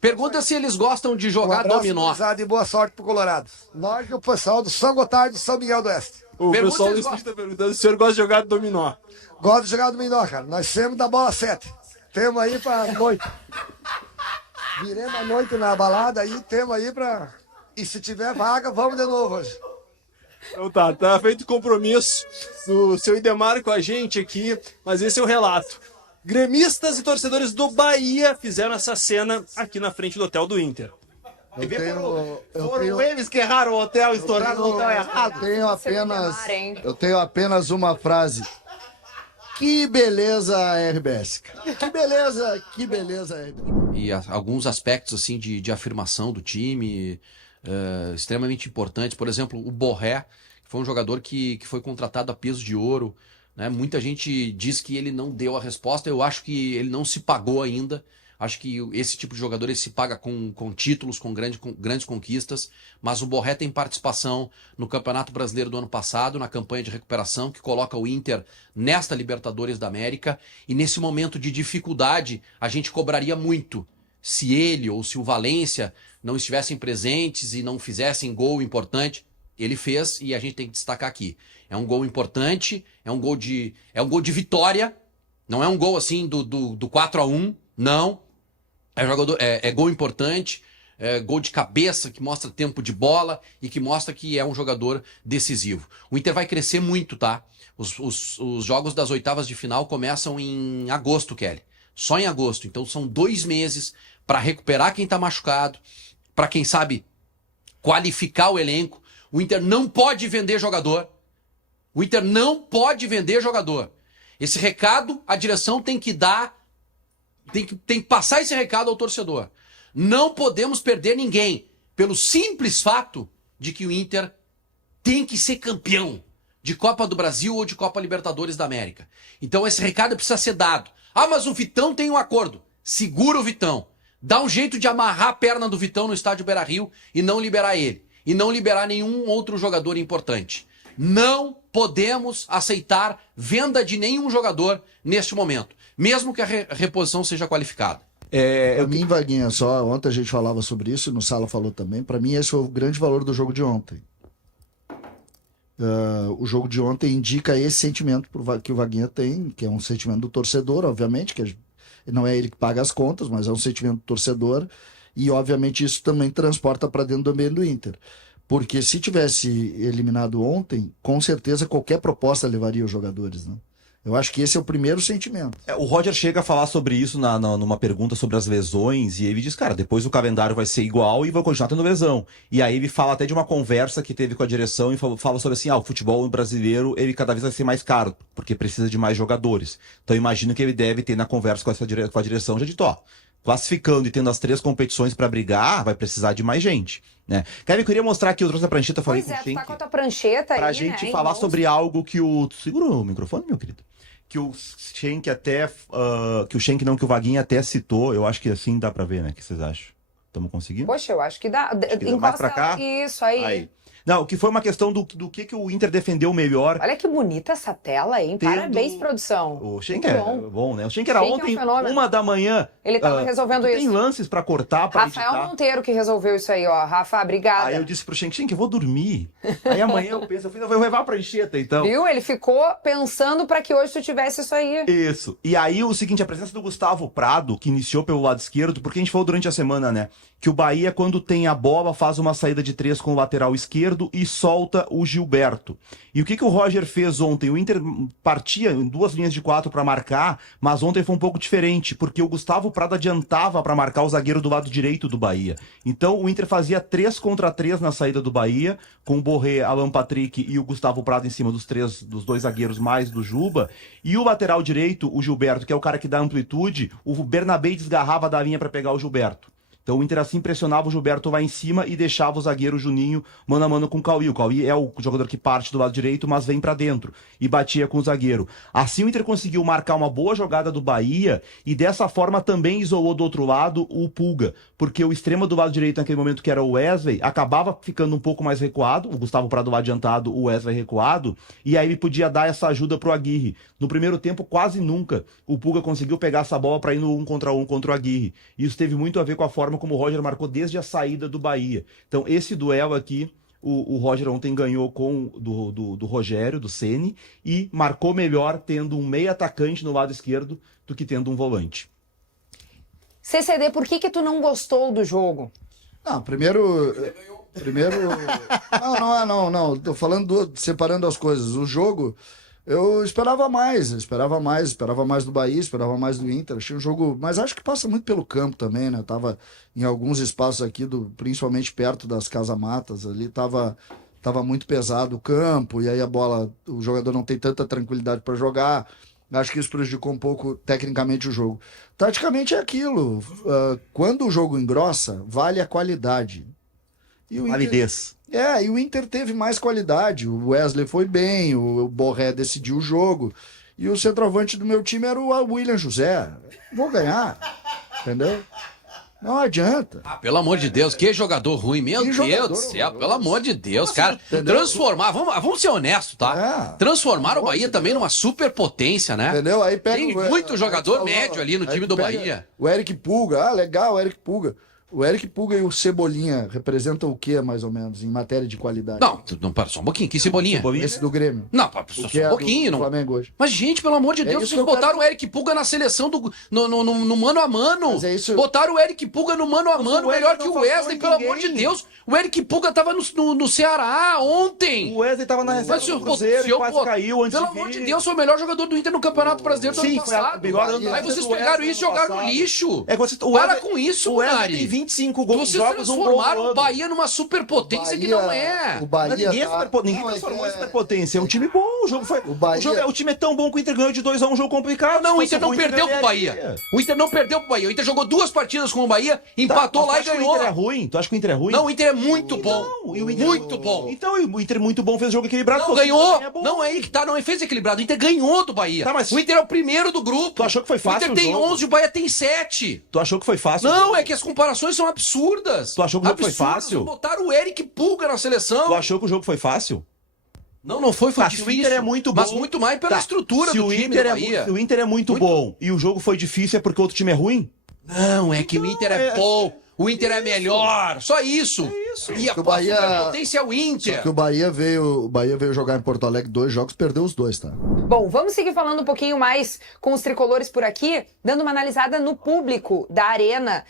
Pergunta se eles gostam de jogar dominó. E boa sorte pro Colorado. Nós e o pessoal do São Gotardo e São Miguel do Oeste. O pessoal do estúdio tá perguntando se o senhor gosta de jogar dominó. Gosto de jogar dominó, cara. Nós somos da bola 7. Temos aí pra noite. Viremos a noite na balada aí, temos aí pra... E se tiver vaga, vamos de novo hoje. Então tá feito o compromisso do seu Idemar com a gente aqui, mas esse é o relato. Gremistas e torcedores do Bahia fizeram essa cena aqui na frente do hotel do Inter. Foram eles que erraram o hotel, estouraram o hotel errado. Eu tenho apenas uma frase. Que beleza a RBS, cara. Que beleza a RBS. E alguns aspectos assim de afirmação do time extremamente importantes. Por exemplo, o Borré, que foi um jogador que foi contratado a peso de ouro. Né? Muita gente diz que ele não deu a resposta. Eu acho que ele não se pagou ainda. Acho que esse tipo de jogador ele se paga com títulos, com grandes conquistas, mas o Borré tem participação no Campeonato Brasileiro do ano passado, na campanha de recuperação, que coloca o Inter nesta Libertadores da América, e nesse momento de dificuldade, a gente cobraria muito se ele ou se o Valência não estivessem presentes e não fizessem gol importante. Ele fez e a gente tem que destacar aqui. É um gol importante, é um gol de vitória, não é um gol assim do 4-1, não. É gol importante, gol de cabeça, que mostra tempo de bola e que mostra que é um jogador decisivo. O Inter vai crescer muito, tá? Os jogos das oitavas de final começam em agosto, Kelly. Só em agosto. Então são 2 meses para recuperar quem tá machucado, para quem sabe qualificar o elenco. O Inter não pode vender jogador. O Inter não pode vender jogador. Esse recado a direção tem que dar, tem que passar esse recado ao torcedor. Não podemos perder ninguém pelo simples fato de que o Inter tem que ser campeão de Copa do Brasil ou de Copa Libertadores da América. Então esse recado precisa ser dado. Ah, mas o Vitão tem um acordo. Segura o Vitão. Dá um jeito de amarrar a perna do Vitão no estádio Beira-Rio e não liberar ele. E não liberar nenhum outro jogador importante. Não podemos aceitar venda de nenhum jogador neste momento, mesmo que a reposição seja qualificada. Pra mim, Vaguinha, só ontem a gente falava sobre isso, e no Sala falou também, pra mim esse foi o grande valor do jogo de ontem. O jogo de ontem indica esse sentimento que o Vaguinha tem, que é um sentimento do torcedor, obviamente, que não é ele que paga as contas, mas é um sentimento do torcedor, e obviamente isso também transporta para dentro do ambiente do Inter. Porque se tivesse eliminado ontem, com certeza qualquer proposta levaria os jogadores, né? Eu acho que esse é o primeiro sentimento. O Roger chega a falar sobre isso numa pergunta sobre as lesões, e ele diz, cara, depois o calendário vai ser igual e vai continuar tendo lesão. E aí ele fala até de uma conversa que teve com a direção e fala sobre assim, o futebol brasileiro, ele cada vez vai ser mais caro, porque precisa de mais jogadores. Então eu imagino que ele deve ter na conversa com a direção já dito, classificando e tendo as 3 competições pra brigar, vai precisar de mais gente, né? Kevin, eu queria mostrar aqui, eu trouxe a prancheta, falei com o Schenck, tu tá com a tua prancheta pra aí, gente né, falar irmãos? sobre algo que segura o microfone, meu querido? Que o Schenck até, que o Schenck não, que o Vaguinha até citou, eu acho que assim dá pra ver, né? O que vocês acham? Estamos conseguindo? Poxa, eu acho que dá. Mais pra cá? Isso aí. Não, que foi uma questão do que o Inter defendeu melhor. Olha que bonita essa tela, hein? Parabéns, produção. O Schenck Muito é bom, né? O Schenck era ontem, fenômeno. 1h, Ele tava resolvendo isso. Tem lances pra cortar, pra Rafael editar. Monteiro que resolveu isso aí, ó. Rafa, obrigada. Aí eu disse pro Schenck, eu vou dormir. Aí amanhã eu penso, eu vou levar a prancheta, então. Viu? Ele ficou pensando pra que hoje tu tivesse isso aí. Isso. E aí o seguinte, a presença do Gustavo Prado, que iniciou pelo lado esquerdo, porque a gente falou durante a semana, né? Que o Bahia, quando tem a bola, faz uma saída de 3 com o lateral esquerdo e solta o Gilberto. E o que o Roger fez ontem? O Inter partia em 2 linhas de 4 para marcar, mas ontem foi um pouco diferente, porque o Gustavo Prado adiantava para marcar o zagueiro do lado direito do Bahia. Então o Inter fazia 3 contra 3 na saída do Bahia, com o Borré, Alan Patrick e o Gustavo Prado em cima dos 2 zagueiros mais do Juba. E o lateral direito, o Gilberto, que é o cara que dá amplitude, o Bernabé desgarrava da linha para pegar o Gilberto. Então o Inter assim pressionava o Gilberto lá em cima e deixava o zagueiro Juninho mano a mano com o Cauí. O Cauí é o jogador que parte do lado direito, mas vem pra dentro e batia com o zagueiro. Assim o Inter conseguiu marcar uma boa jogada do Bahia e dessa forma também isolou do outro lado o Pulga, porque o extremo do lado direito naquele momento, que era o Wesley, acabava ficando um pouco mais recuado, o Gustavo Prado lá adiantado, o Wesley recuado, e aí ele podia dar essa ajuda pro Aguirre. No primeiro tempo, quase nunca o Pulga conseguiu pegar essa bola para ir no 1 contra 1 contra o Aguirre. Isso teve muito a ver com a forma como o Roger marcou desde a saída do Bahia. Então esse duelo aqui, o Roger ontem ganhou com do Rogério, do Ceni, e marcou melhor tendo um meio atacante no lado esquerdo do que tendo um volante. CCD, por que tu não gostou do jogo? Não, primeiro... Não. Tô falando, separando as coisas. O jogo... Eu esperava mais do Bahia, esperava mais do Inter. Achei um jogo, mas acho que passa muito pelo campo também, né? Tava em alguns espaços aqui, principalmente perto das casamatas ali, tava muito pesado o campo, e aí a bola, o jogador não tem tanta tranquilidade para jogar. Acho que isso prejudicou um pouco tecnicamente o jogo. Taticamente é aquilo, quando o jogo engrossa, vale a qualidade. E o Validez. E o Inter teve mais qualidade. O Wesley foi bem, o Borré decidiu o jogo. E o centroavante do meu time era o William José. Vou ganhar. Entendeu? Não adianta. Ah, pelo amor de Deus, que jogador ruim, meu Que Deus jogador do céu, horroroso. pelo amor de Deus, cara. Entendeu? Transformar, vamos ser honestos, tá? É. Transformaram o Bahia também numa superpotência, né? Entendeu? Aí pega Tem o- muito jogador aí médio ali no aí time tu do pega Bahia. O Eric Pulga, legal, o Eric Pulga. O Eric Pulga e o Cebolinha representam o que, mais ou menos, em matéria de qualidade? Não, para só um pouquinho, que Cebolinha. Esse do Grêmio. Não, só O que é um do pouquinho. Não. Flamengo hoje. Mas, gente, pelo amor de Deus, isso vocês que eu botaram o Eric Pulga na seleção no mano a mano. Mas é isso- Botaram o Eric Pulga no mano a mano, o melhor Wesley que o não passou Wesley, em pelo amor de ninguém. Deus. O Eric Pulga tava no Ceará ontem. O Wesley tava na reserva Mas se eu do Cruzeiro e quase caiu antes Pelo de amor vir. de Deus, foi o melhor jogador do Inter no Campeonato Brasileiro do Sim, ano foi a passado. melhor ano Aí vocês do pegaram Wesley isso e ano jogaram no passado. lixo. É que você, Para com isso, o Wesley Munari. tem 25 gols Vocês jogos, um gol transformaram no o ano. Bahia numa superpotência que não é. O Bahia Ninguém, tá- ninguém Não, é transformou que em superpotência. É um time bom. O jogo foi. O Bahia- O time é tão bom que o Inter ganhou de 2-1 um jogo complicado. Não, o Se Inter fosse não ruim, perdeu pro ganharia. Bahia. O Inter não perdeu pro Bahia. O Inter jogou 2 partidas com o Bahia, Tá, empatou mas lá tu e acha que ganhou. O Inter é ruim? Tu acha que o Inter é ruim? Não, o Inter é muito bom. E o Inter- Muito bom. Então, e o Inter muito bom, fez jogo equilibrado. Não pô, ganhou. é bom. Não é aí que tá, não fez equilibrado. O Inter ganhou do Bahia. Tá, mas- O Inter é o primeiro do grupo. Tu achou que foi fácil O Inter tem o jogo? 11, o Bahia tem 7. Tu achou que foi fácil? o Não, jogo? é que as comparações são absurdas. Tu achou que o jogo foi Absurdas. fácil? Botaram o Eric Pulga na seleção. Tu achou que o jogo foi fácil? Não foi Tá, se difícil. o Inter é muito bom. Mas muito mais pela Tá, estrutura se do o time Inter do é, Bahia. Se o Inter é muito bom e o jogo foi difícil, é porque o outro time é ruim? Não, é que o Inter é bom. O Inter é melhor. Só isso. E a que o Bahia- superpotência é o Só Inter. que o Bahia veio jogar em Porto Alegre 2 jogos, perdeu os 2, tá? Bom, vamos seguir falando um pouquinho mais com os tricolores por aqui, dando uma analisada no público da Arena.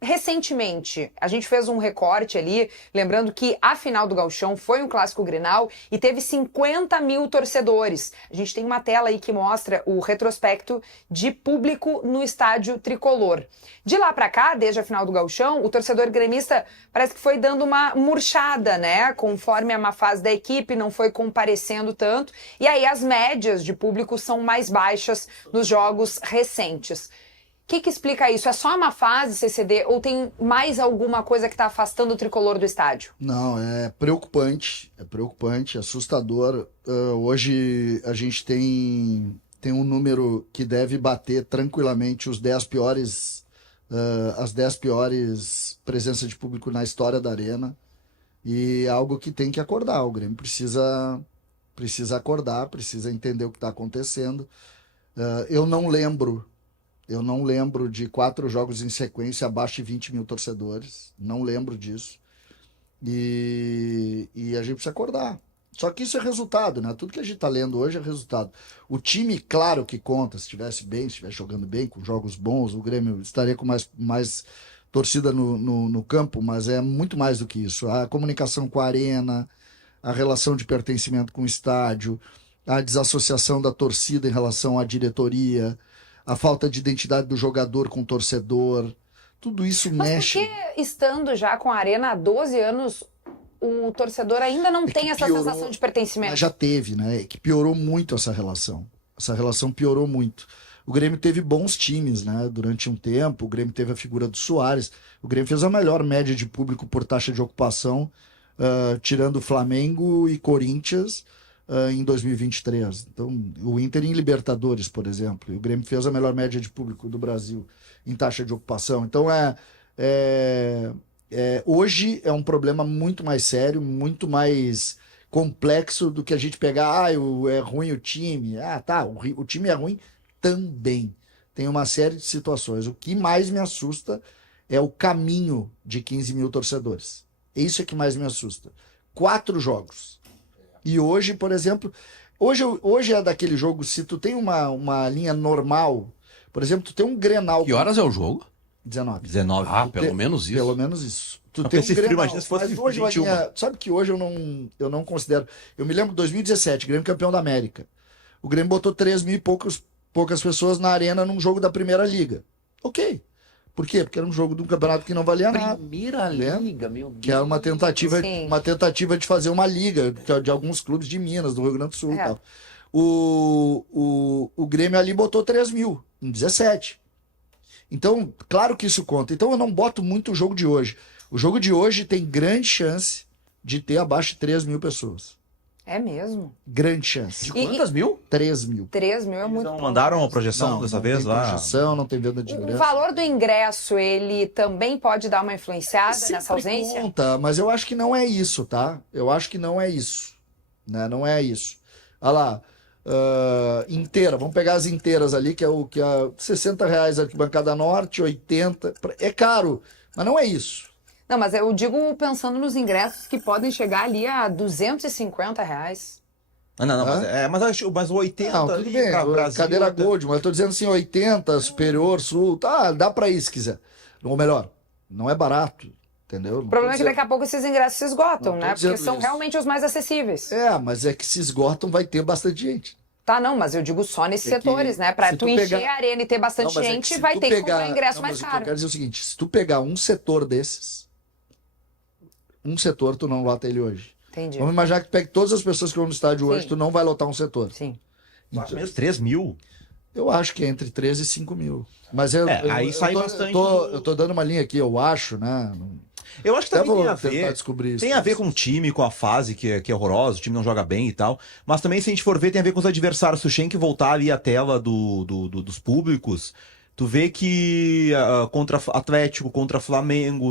Recentemente, a gente fez um recorte ali, lembrando que a final do Gauchão foi um clássico Grenal e teve 50 mil torcedores. A gente tem uma tela aí que mostra o retrospecto de público no estádio tricolor. De lá pra cá, desde a final do Gauchão, o torcedor gremista parece que foi dando uma murchada, né? Conforme a má fase da equipe, não foi comparecendo tanto. E aí as médias de público são mais baixas nos jogos recentes. O que explica isso? É só uma fase, CCD, ou tem mais alguma coisa que está afastando o tricolor do estádio? Não, é preocupante, assustador. Hoje a gente tem um número que deve bater tranquilamente os 10 piores, as 10 piores presenças de público na história da Arena. E é algo que tem que acordar. O Grêmio precisa acordar, precisa entender o que está acontecendo. Eu não lembro de 4 jogos em sequência abaixo de 20 mil torcedores. Não lembro disso. E a gente precisa acordar. Só que isso é resultado, né? Tudo que a gente está lendo hoje é resultado. O time, claro que conta. Se estivesse bem, se estivesse jogando bem, com jogos bons, o Grêmio estaria com mais torcida no campo, mas é muito mais do que isso. A comunicação com a Arena, a relação de pertencimento com o estádio, a desassociação da torcida em relação à diretoria, a falta de identidade do jogador com o torcedor, tudo isso Mas mexe. por que, estando já com a Arena há 12 anos, o torcedor ainda não tem essa piorou, sensação de pertencimento? Mas já teve, né? Que piorou muito essa relação. Essa relação piorou muito. O Grêmio teve bons times, né? Durante um tempo, o Grêmio teve a figura do Soares. O Grêmio fez a melhor média de público por taxa de ocupação, tirando Flamengo e Corinthians, em 2023. Então, o Inter em Libertadores, por exemplo. E o Grêmio fez a melhor média de público do Brasil em taxa de ocupação. Então, hoje é um problema muito mais sério, muito mais complexo do que a gente pegar, é ruim o time. O time é ruim também. Tem uma série de situações. O que mais me assusta é o caminho de 15 mil torcedores. Isso é que mais me assusta. 4 jogos. E hoje, por exemplo, hoje é daquele jogo, se tu tem uma linha normal, por exemplo, tu tem um Grenal... Que horas é o jogo? 19. 19. Ah, pelo menos isso. Pelo menos isso. Tu Não, tem um esse frio, Grenal, imagina se fosse mas hoje, 21. sabe que hoje eu não considero... Eu me lembro de 2017, Grêmio campeão da América. O Grêmio botou 3 mil e poucas pessoas na arena num jogo da Primeira Liga. Ok. Por quê? Porque era um jogo de um campeonato que não valia nada. Primeira Liga, meu Deus. Que era uma tentativa de fazer uma liga de alguns clubes de Minas, do Rio Grande do Sul e tal. O Grêmio ali botou 3 mil, em 17. Então, claro que isso conta. Então eu não boto muito o jogo de hoje. O jogo de hoje tem grande chance de ter abaixo de 3 mil pessoas. É mesmo? Grande chance. De quantas mil? 3 mil. 3 mil é Eles muito não pouco. mandaram a projeção Não, dessa não vez tem lá? projeção, não tem venda de O ingresso. valor do ingresso, ele também pode dar uma influenciada nessa Sempre ausência? conta, mas eu acho que não é isso, tá? Eu acho que não é isso. Né? Não é isso. Olha lá, inteira, vamos pegar as inteiras ali, que é R$60 a arquibancada norte, 80. É caro, mas não é isso. Não, mas eu digo pensando nos ingressos que podem chegar ali a R$250. Não, Hã? mas o 80 Não, tudo ali bem, pra Brasil... cadeira Gold, mas eu tô dizendo assim, 80, superior, sul, tá, dá pra ir se quiser. Ou melhor, não é barato, entendeu? O problema é que daqui a pouco esses ingressos se esgotam, Não tô né? Porque dizendo são isso. realmente os mais acessíveis. É, mas é que se esgotam, vai ter bastante gente. Tá, não, mas eu digo só nesses É que setores, né? Pra se tu tu encher pegar- a arena e ter bastante Não, mas é que gente, se vai tu ter que comprar ingresso Não, mais mas o que eu caro. quero dizer é o seguinte, se tu pegar um setor desses, tu não lota ele hoje. Entendi. Vamos imaginar que tu pegue todas as pessoas que vão no estádio hoje, Sim. tu não vai lotar um setor. Sim. Mas mesmo 3 mil? Eu acho que é entre 13 e 5 mil. Mas aí sai bastante eu tô dando uma linha aqui, eu acho, né? Eu acho que Até também vou tem a tentar ver. descobrir isso. Tem a ver com o time, com a fase que é horrorosa, o time não joga bem e tal. Mas também, se a gente for ver, tem a ver com os adversários. Se o Schenck voltar ali a tela dos públicos, tu vê que contra Atlético, contra Flamengo,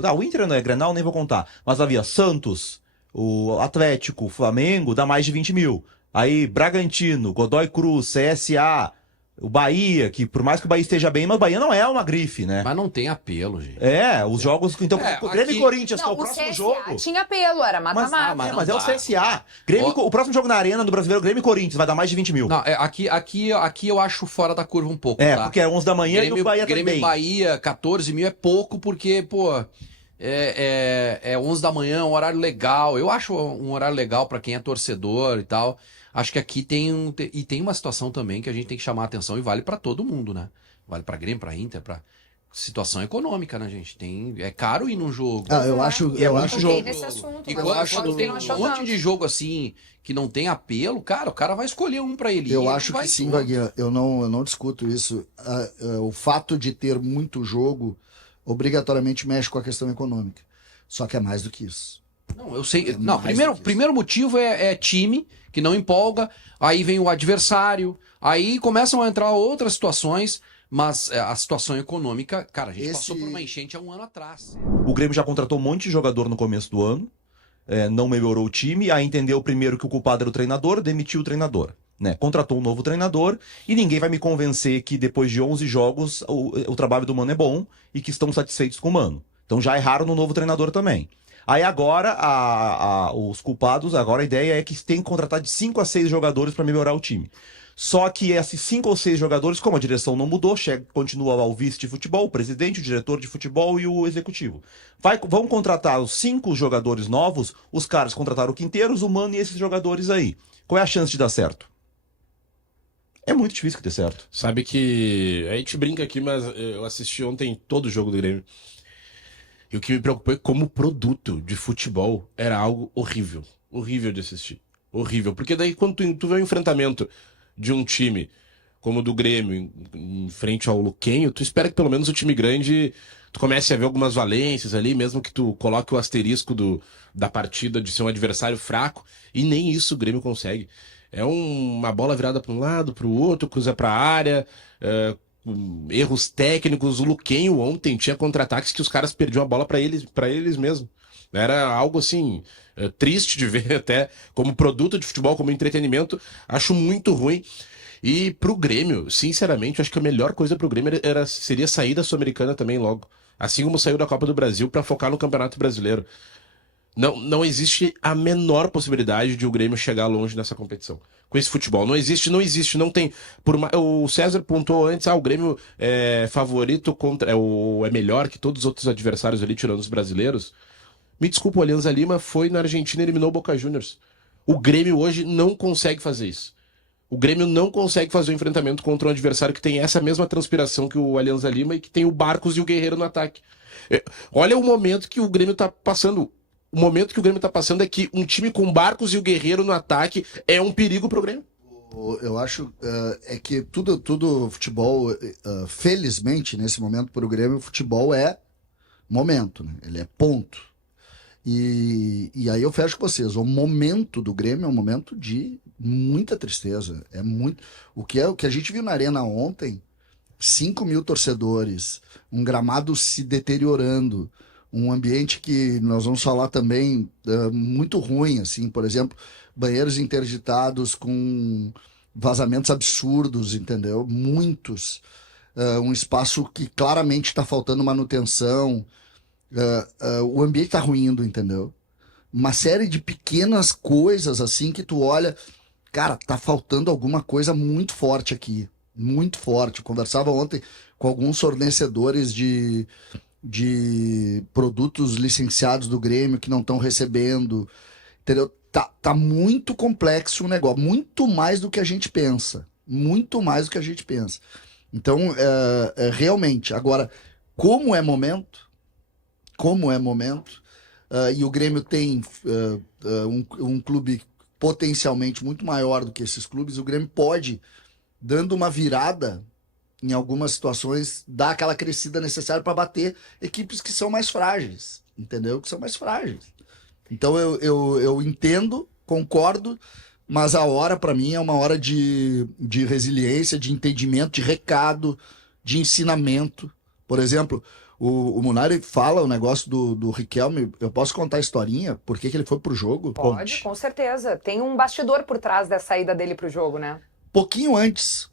o Inter não é Grenal, nem vou contar. Mas havia Santos, o Atlético, o Flamengo, dá mais de 20 mil. Aí Bragantino, Godoy Cruz, CSA, o Bahia, que por mais que o Bahia esteja bem, mas o Bahia não é uma grife, né? Mas não tem apelo, gente. Os jogos. Então, o Grêmio aqui- e Corinthians, que é Não, o próximo CSA jogo. tinha apelo, era Mas, mata-mata. mas não mas é o dá. CSA. O próximo jogo na Arena do Brasileiro, Grêmio e Corinthians, vai dar mais de 20 mil. Não, aqui eu acho fora da curva um pouco, tá? Porque é 11 da manhã e o Bahia Grêmio também. e Bahia, 14 mil é pouco, porque, pô, é 11 da manhã, um horário legal. Eu acho um horário legal pra quem é torcedor e tal. Acho que aqui tem uma situação também que a gente tem que chamar a atenção e vale pra todo mundo, né? Vale pra Grêmio, pra Inter, pra situação econômica, né, gente? É caro ir num jogo. Eu acho Fiquei nesse assunto, E mas quando, acho quando que tem não um achou monte tanto. de jogo assim que não tem apelo, cara, o cara vai escolher um pra ele ir. Eu ele acho vai que sim, tudo. Vaguinha. Eu não discuto isso. O fato de ter muito obrigatoriamente mexe com a questão econômica. Só que é mais do que isso. Não, eu sei. É Não, mais primeiro motivo é time que não empolga, aí vem o adversário, aí começam a entrar outras situações, mas a situação econômica, cara, a gente passou por uma enchente há um ano atrás. O Grêmio já contratou um monte de jogador no começo do ano, não melhorou o time, aí entendeu primeiro que o culpado era o treinador, demitiu o treinador. Né? Contratou um novo treinador e ninguém vai me convencer que depois de 11 jogos o trabalho do Mano é bom e que estão satisfeitos com o Mano. Então já erraram no novo treinador também. Aí agora, os culpados, agora a ideia é que tem que contratar de 5 a 6 jogadores para melhorar o time. Só que esses 5 ou 6 jogadores, como a direção não mudou, continua lá o vice de futebol, o presidente, o diretor de futebol e o executivo. Vão contratar os 5 jogadores novos, os caras contrataram o Quinteiros, o Mano e esses jogadores aí. Qual é a chance de dar certo? É muito difícil que dê certo. Sabe que a gente brinca aqui, mas eu assisti ontem todo o jogo do Grêmio. E o que me preocupou é como produto de futebol era algo horrível. Horrível de assistir. Horrível. Porque daí quando tu vê o enfrentamento de um time como o do Grêmio em frente ao Luquenho, tu espera que pelo menos o time grande tu comece a ver algumas valências ali, mesmo que tu coloque o asterisco da partida de ser um adversário fraco. E nem isso o Grêmio consegue. É uma bola virada para um lado, para o outro, cruza para a área, erros técnicos. O Luquenho ontem tinha contra-ataques que os caras perdiam a bola para eles mesmos. Era algo assim, triste de ver até como produto de futebol, como entretenimento. Acho muito ruim. E pro Grêmio, sinceramente, acho que a melhor coisa pro Grêmio seria sair da Sul-Americana também logo. Assim como saiu da Copa do Brasil para focar no Campeonato Brasileiro. Não existe a menor possibilidade de o Grêmio chegar longe nessa competição. Com esse futebol. Não existe, não tem. O César pontuou antes, o Grêmio é favorito é melhor que todos os outros adversários ali, tirando os brasileiros. Me desculpa, o Alianza Lima foi na Argentina e eliminou o Boca Juniors. O Grêmio hoje não consegue fazer isso. O Grêmio não consegue fazer o enfrentamento contra um adversário que tem essa mesma transpiração que o Alianza Lima e que tem o Barcos e o Guerreiro no ataque. Olha o momento que o Grêmio tá passando. O momento que o Grêmio tá passando é que um time com Barcos e o Guerreiro no ataque é um perigo pro Grêmio. Eu acho que tudo futebol, felizmente, nesse momento pro Grêmio, o futebol é momento, né? Ele é ponto. E E aí eu fecho com vocês. O momento do Grêmio é um momento de muita tristeza. O que a gente viu na Arena ontem, 5 mil torcedores, um gramado se deteriorando, um ambiente que nós vamos falar também muito ruim, assim, por exemplo, banheiros interditados com vazamentos absurdos, entendeu? Muitos. Um espaço que claramente está faltando manutenção. O ambiente está ruindo, entendeu? Uma série de pequenas coisas assim que tu olha, cara, tá faltando alguma coisa muito forte aqui. Muito forte. Eu conversava ontem com alguns fornecedores de produtos licenciados do Grêmio que não estão recebendo. Entendeu? Tá muito complexo o negócio. Muito mais do que a gente pensa. Muito mais do que a gente pensa. Então, realmente, agora, como é momento, e o Grêmio tem um clube potencialmente muito maior do que esses clubes, o Grêmio pode, dando uma virada em algumas situações, dar aquela crescida necessária para bater equipes que são mais frágeis, entendeu? Que são mais frágeis. Então eu entendo, concordo, mas a hora para mim é uma hora de resiliência, de entendimento, de recado, de ensinamento. Por exemplo, o Munari fala o negócio do Riquelme. Eu posso contar a historinha? Por que ele foi pro jogo? Pode, com certeza. Tem um bastidor por trás da saída dele pro jogo, né? Pouquinho antes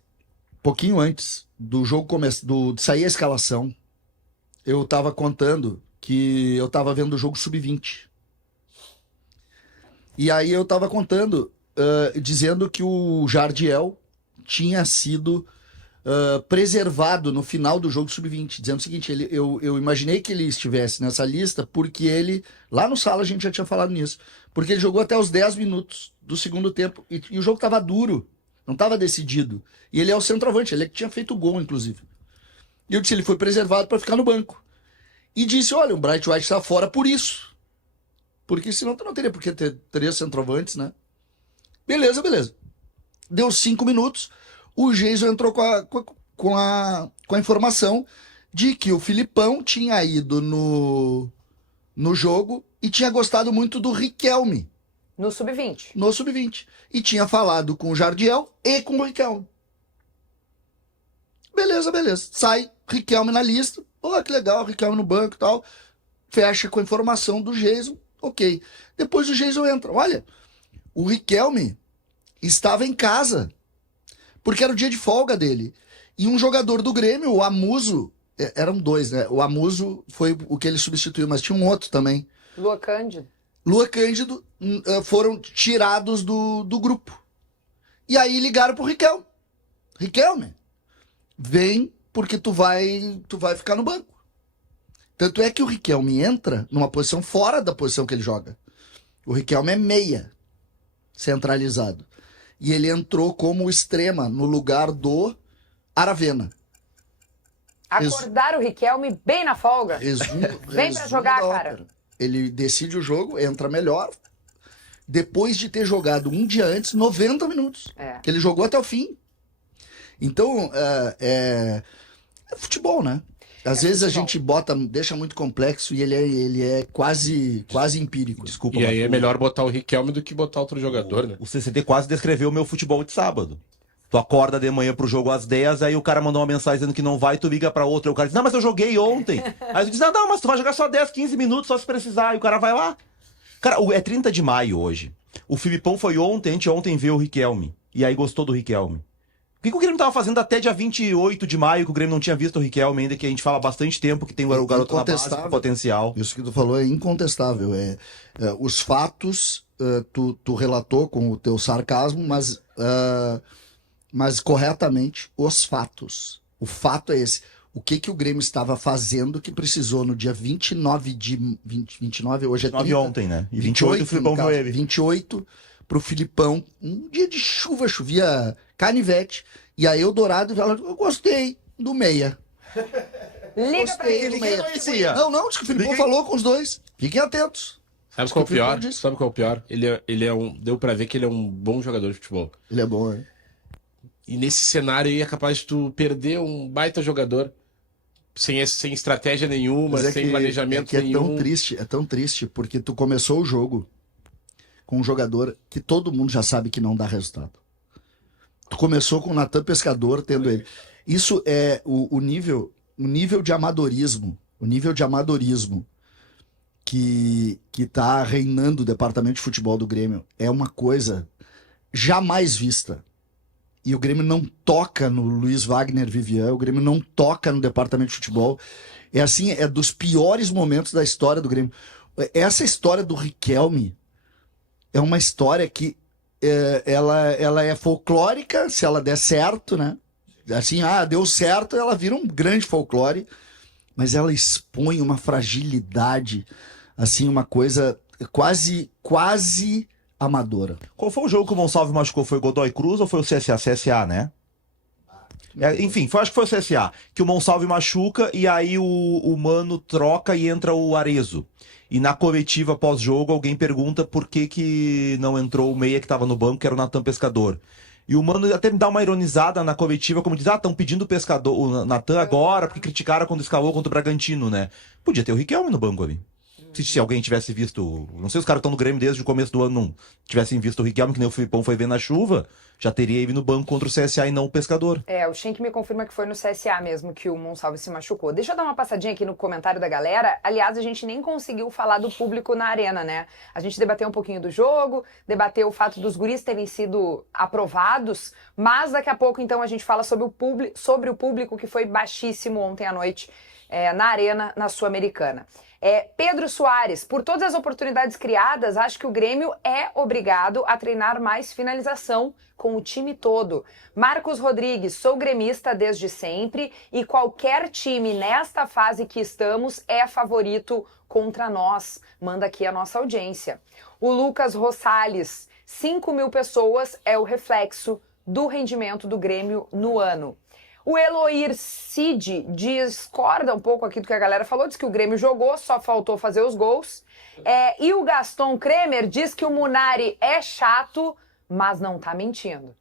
do jogo de sair a escalação, eu tava contando que eu tava vendo o jogo sub-20. E aí eu tava contando, dizendo que o Jardiel tinha sido preservado no final do jogo sub-20, dizendo o seguinte, eu imaginei que ele estivesse nessa lista porque ele, lá no Sala a gente já tinha falado nisso, porque ele jogou até os 10 minutos do segundo tempo e o jogo tava duro, não tava decidido. E ele é o centroavante, ele é que tinha feito o gol, inclusive. E eu disse, ele foi preservado para ficar no banco. E disse, olha, o Bright White está fora por isso. Porque senão tu não teria porque ter 3 centroavantes, né? Beleza. Deu 5 minutos, o Geiso entrou com a informação de que o Filipão tinha ido no jogo e tinha gostado muito do Riquelme. No sub-20. No sub-20. E tinha falado com o Jardiel e com o Riquelme. Beleza. Sai Riquelme na lista. Pô, que legal, Riquelme no banco e tal. Fecha com a informação do Geiso. Ok. Depois o Geiso entra. Olha, o Riquelme estava em casa. Porque era o dia de folga dele. E um jogador do Grêmio, o Amuso, eram 2, né? O Amuso foi o que ele substituiu, mas tinha um outro também. Lua Cândido foram tirados do grupo. E aí ligaram pro Riquelme. Riquelme, vem porque tu vai ficar no banco. Tanto é que o Riquelme entra numa posição fora da posição que ele joga. O Riquelme é meia, centralizado. E ele entrou como extrema no lugar do Aravena. Acordaram o Riquelme bem na folga. Vem pra jogar, cara. Ele decide o jogo, entra melhor. Depois de ter jogado um dia antes, 90 minutos. Que ele jogou até o fim. Então, é futebol, né? Às vezes futebol. A gente deixa muito complexo e ele é quase empírico. Desculpa. E aí é melhor botar o Riquelme do que botar outro jogador, né? O CCD quase descreveu o meu futebol de sábado. Tu acorda de manhã pro jogo às 10, aí o cara mandou uma mensagem dizendo que não vai, tu liga pra outro, aí o cara diz, não, mas eu joguei ontem. Aí tu diz, não, mas tu vai jogar só 10, 15 minutos, só se precisar, e o cara vai lá. Cara, é 30 de maio hoje. O Filipão foi ontem viu o Riquelme, e aí gostou do Riquelme. O que o Grêmio tava fazendo até dia 28 de maio, que o Grêmio não tinha visto o Riquelme ainda, que a gente fala há bastante tempo, que tem o garoto na base com potencial. Isso que tu falou é incontestável. Os fatos, tu relatou com o teu sarcasmo, mas corretamente, os fatos. O fato é esse. O que o Grêmio estava fazendo que precisou no dia 29 hoje é 30. 29 ontem, né? E 28 o Filipão viu ele. 28 pro Filipão. Um dia de chuva, chovia canivete. E a Eldorado fala, eu gostei do meia. Liga pra ele. Não, acho que o Filipão falou com os dois. Fiquem atentos. Sabe qual é o pior? Ele é deu pra ver que ele é um bom jogador de futebol. Ele é bom, né? E nesse cenário aí é capaz de tu perder um baita jogador sem estratégia nenhuma, Mas sem planejamento é nenhum. tão triste, porque tu começou o jogo com um jogador que todo mundo já sabe que não dá resultado. Tu começou com o Natan Pescador tendo ele. Isso é o nível de amadorismo, que tá reinando o departamento de futebol do Grêmio. É uma coisa jamais vista. E o Grêmio não toca no Luiz Wagner Vivian, o Grêmio não toca no departamento de futebol. É assim, é dos piores momentos da história do Grêmio. Essa história do Riquelme é uma história que ela é folclórica, se ela der certo, né? Assim, deu certo, ela vira um grande folclore, mas ela expõe uma fragilidade, assim, uma coisa quase amadora. Qual foi o jogo que o Monsalve machucou? Foi o Godoy Cruz ou foi o CSA? CSA, né? Enfim, acho que foi o CSA. Que o Monsalve machuca e aí o Mano troca e entra o Arezzo. E na coletiva pós-jogo alguém pergunta por que não entrou o meia que estava no banco, que era o Natan Pescador. E o Mano até me dá uma ironizada na coletiva, como diz, estão pedindo o Natan agora, porque criticaram quando escalou contra o Bragantino, né? Podia ter o Riquelme no banco ali. Se alguém tivesse visto... Não sei, os caras estão no Grêmio desde o começo do ano, não tivessem visto o Riquelme, que nem o Filipão foi ver na chuva, já teria ele no banco contra o CSA e não o Pescador. O Schenck me confirma que foi no CSA mesmo que o Monsalve se machucou. Deixa eu dar uma passadinha aqui no comentário da galera. Aliás, a gente nem conseguiu falar do público na arena, né? A gente debateu um pouquinho do jogo, debateu o fato dos guris terem sido aprovados, mas daqui a pouco, então, a gente fala sobre o público que foi baixíssimo ontem à noite na arena, na Sul-Americana. Pedro Soares, por todas as oportunidades criadas, acho que o Grêmio é obrigado a treinar mais finalização com o time todo. Marcos Rodrigues, sou gremista desde sempre e qualquer time nesta fase que estamos é favorito contra nós. Manda aqui a nossa audiência. O Lucas Rosales, 5.000 pessoas é o reflexo do rendimento do Grêmio no ano. O Eloir Cid discorda um pouco aqui do que a galera falou, diz que o Grêmio jogou, só faltou fazer os gols. E o Gaston Kremer diz que o Munari é chato, mas não tá mentindo.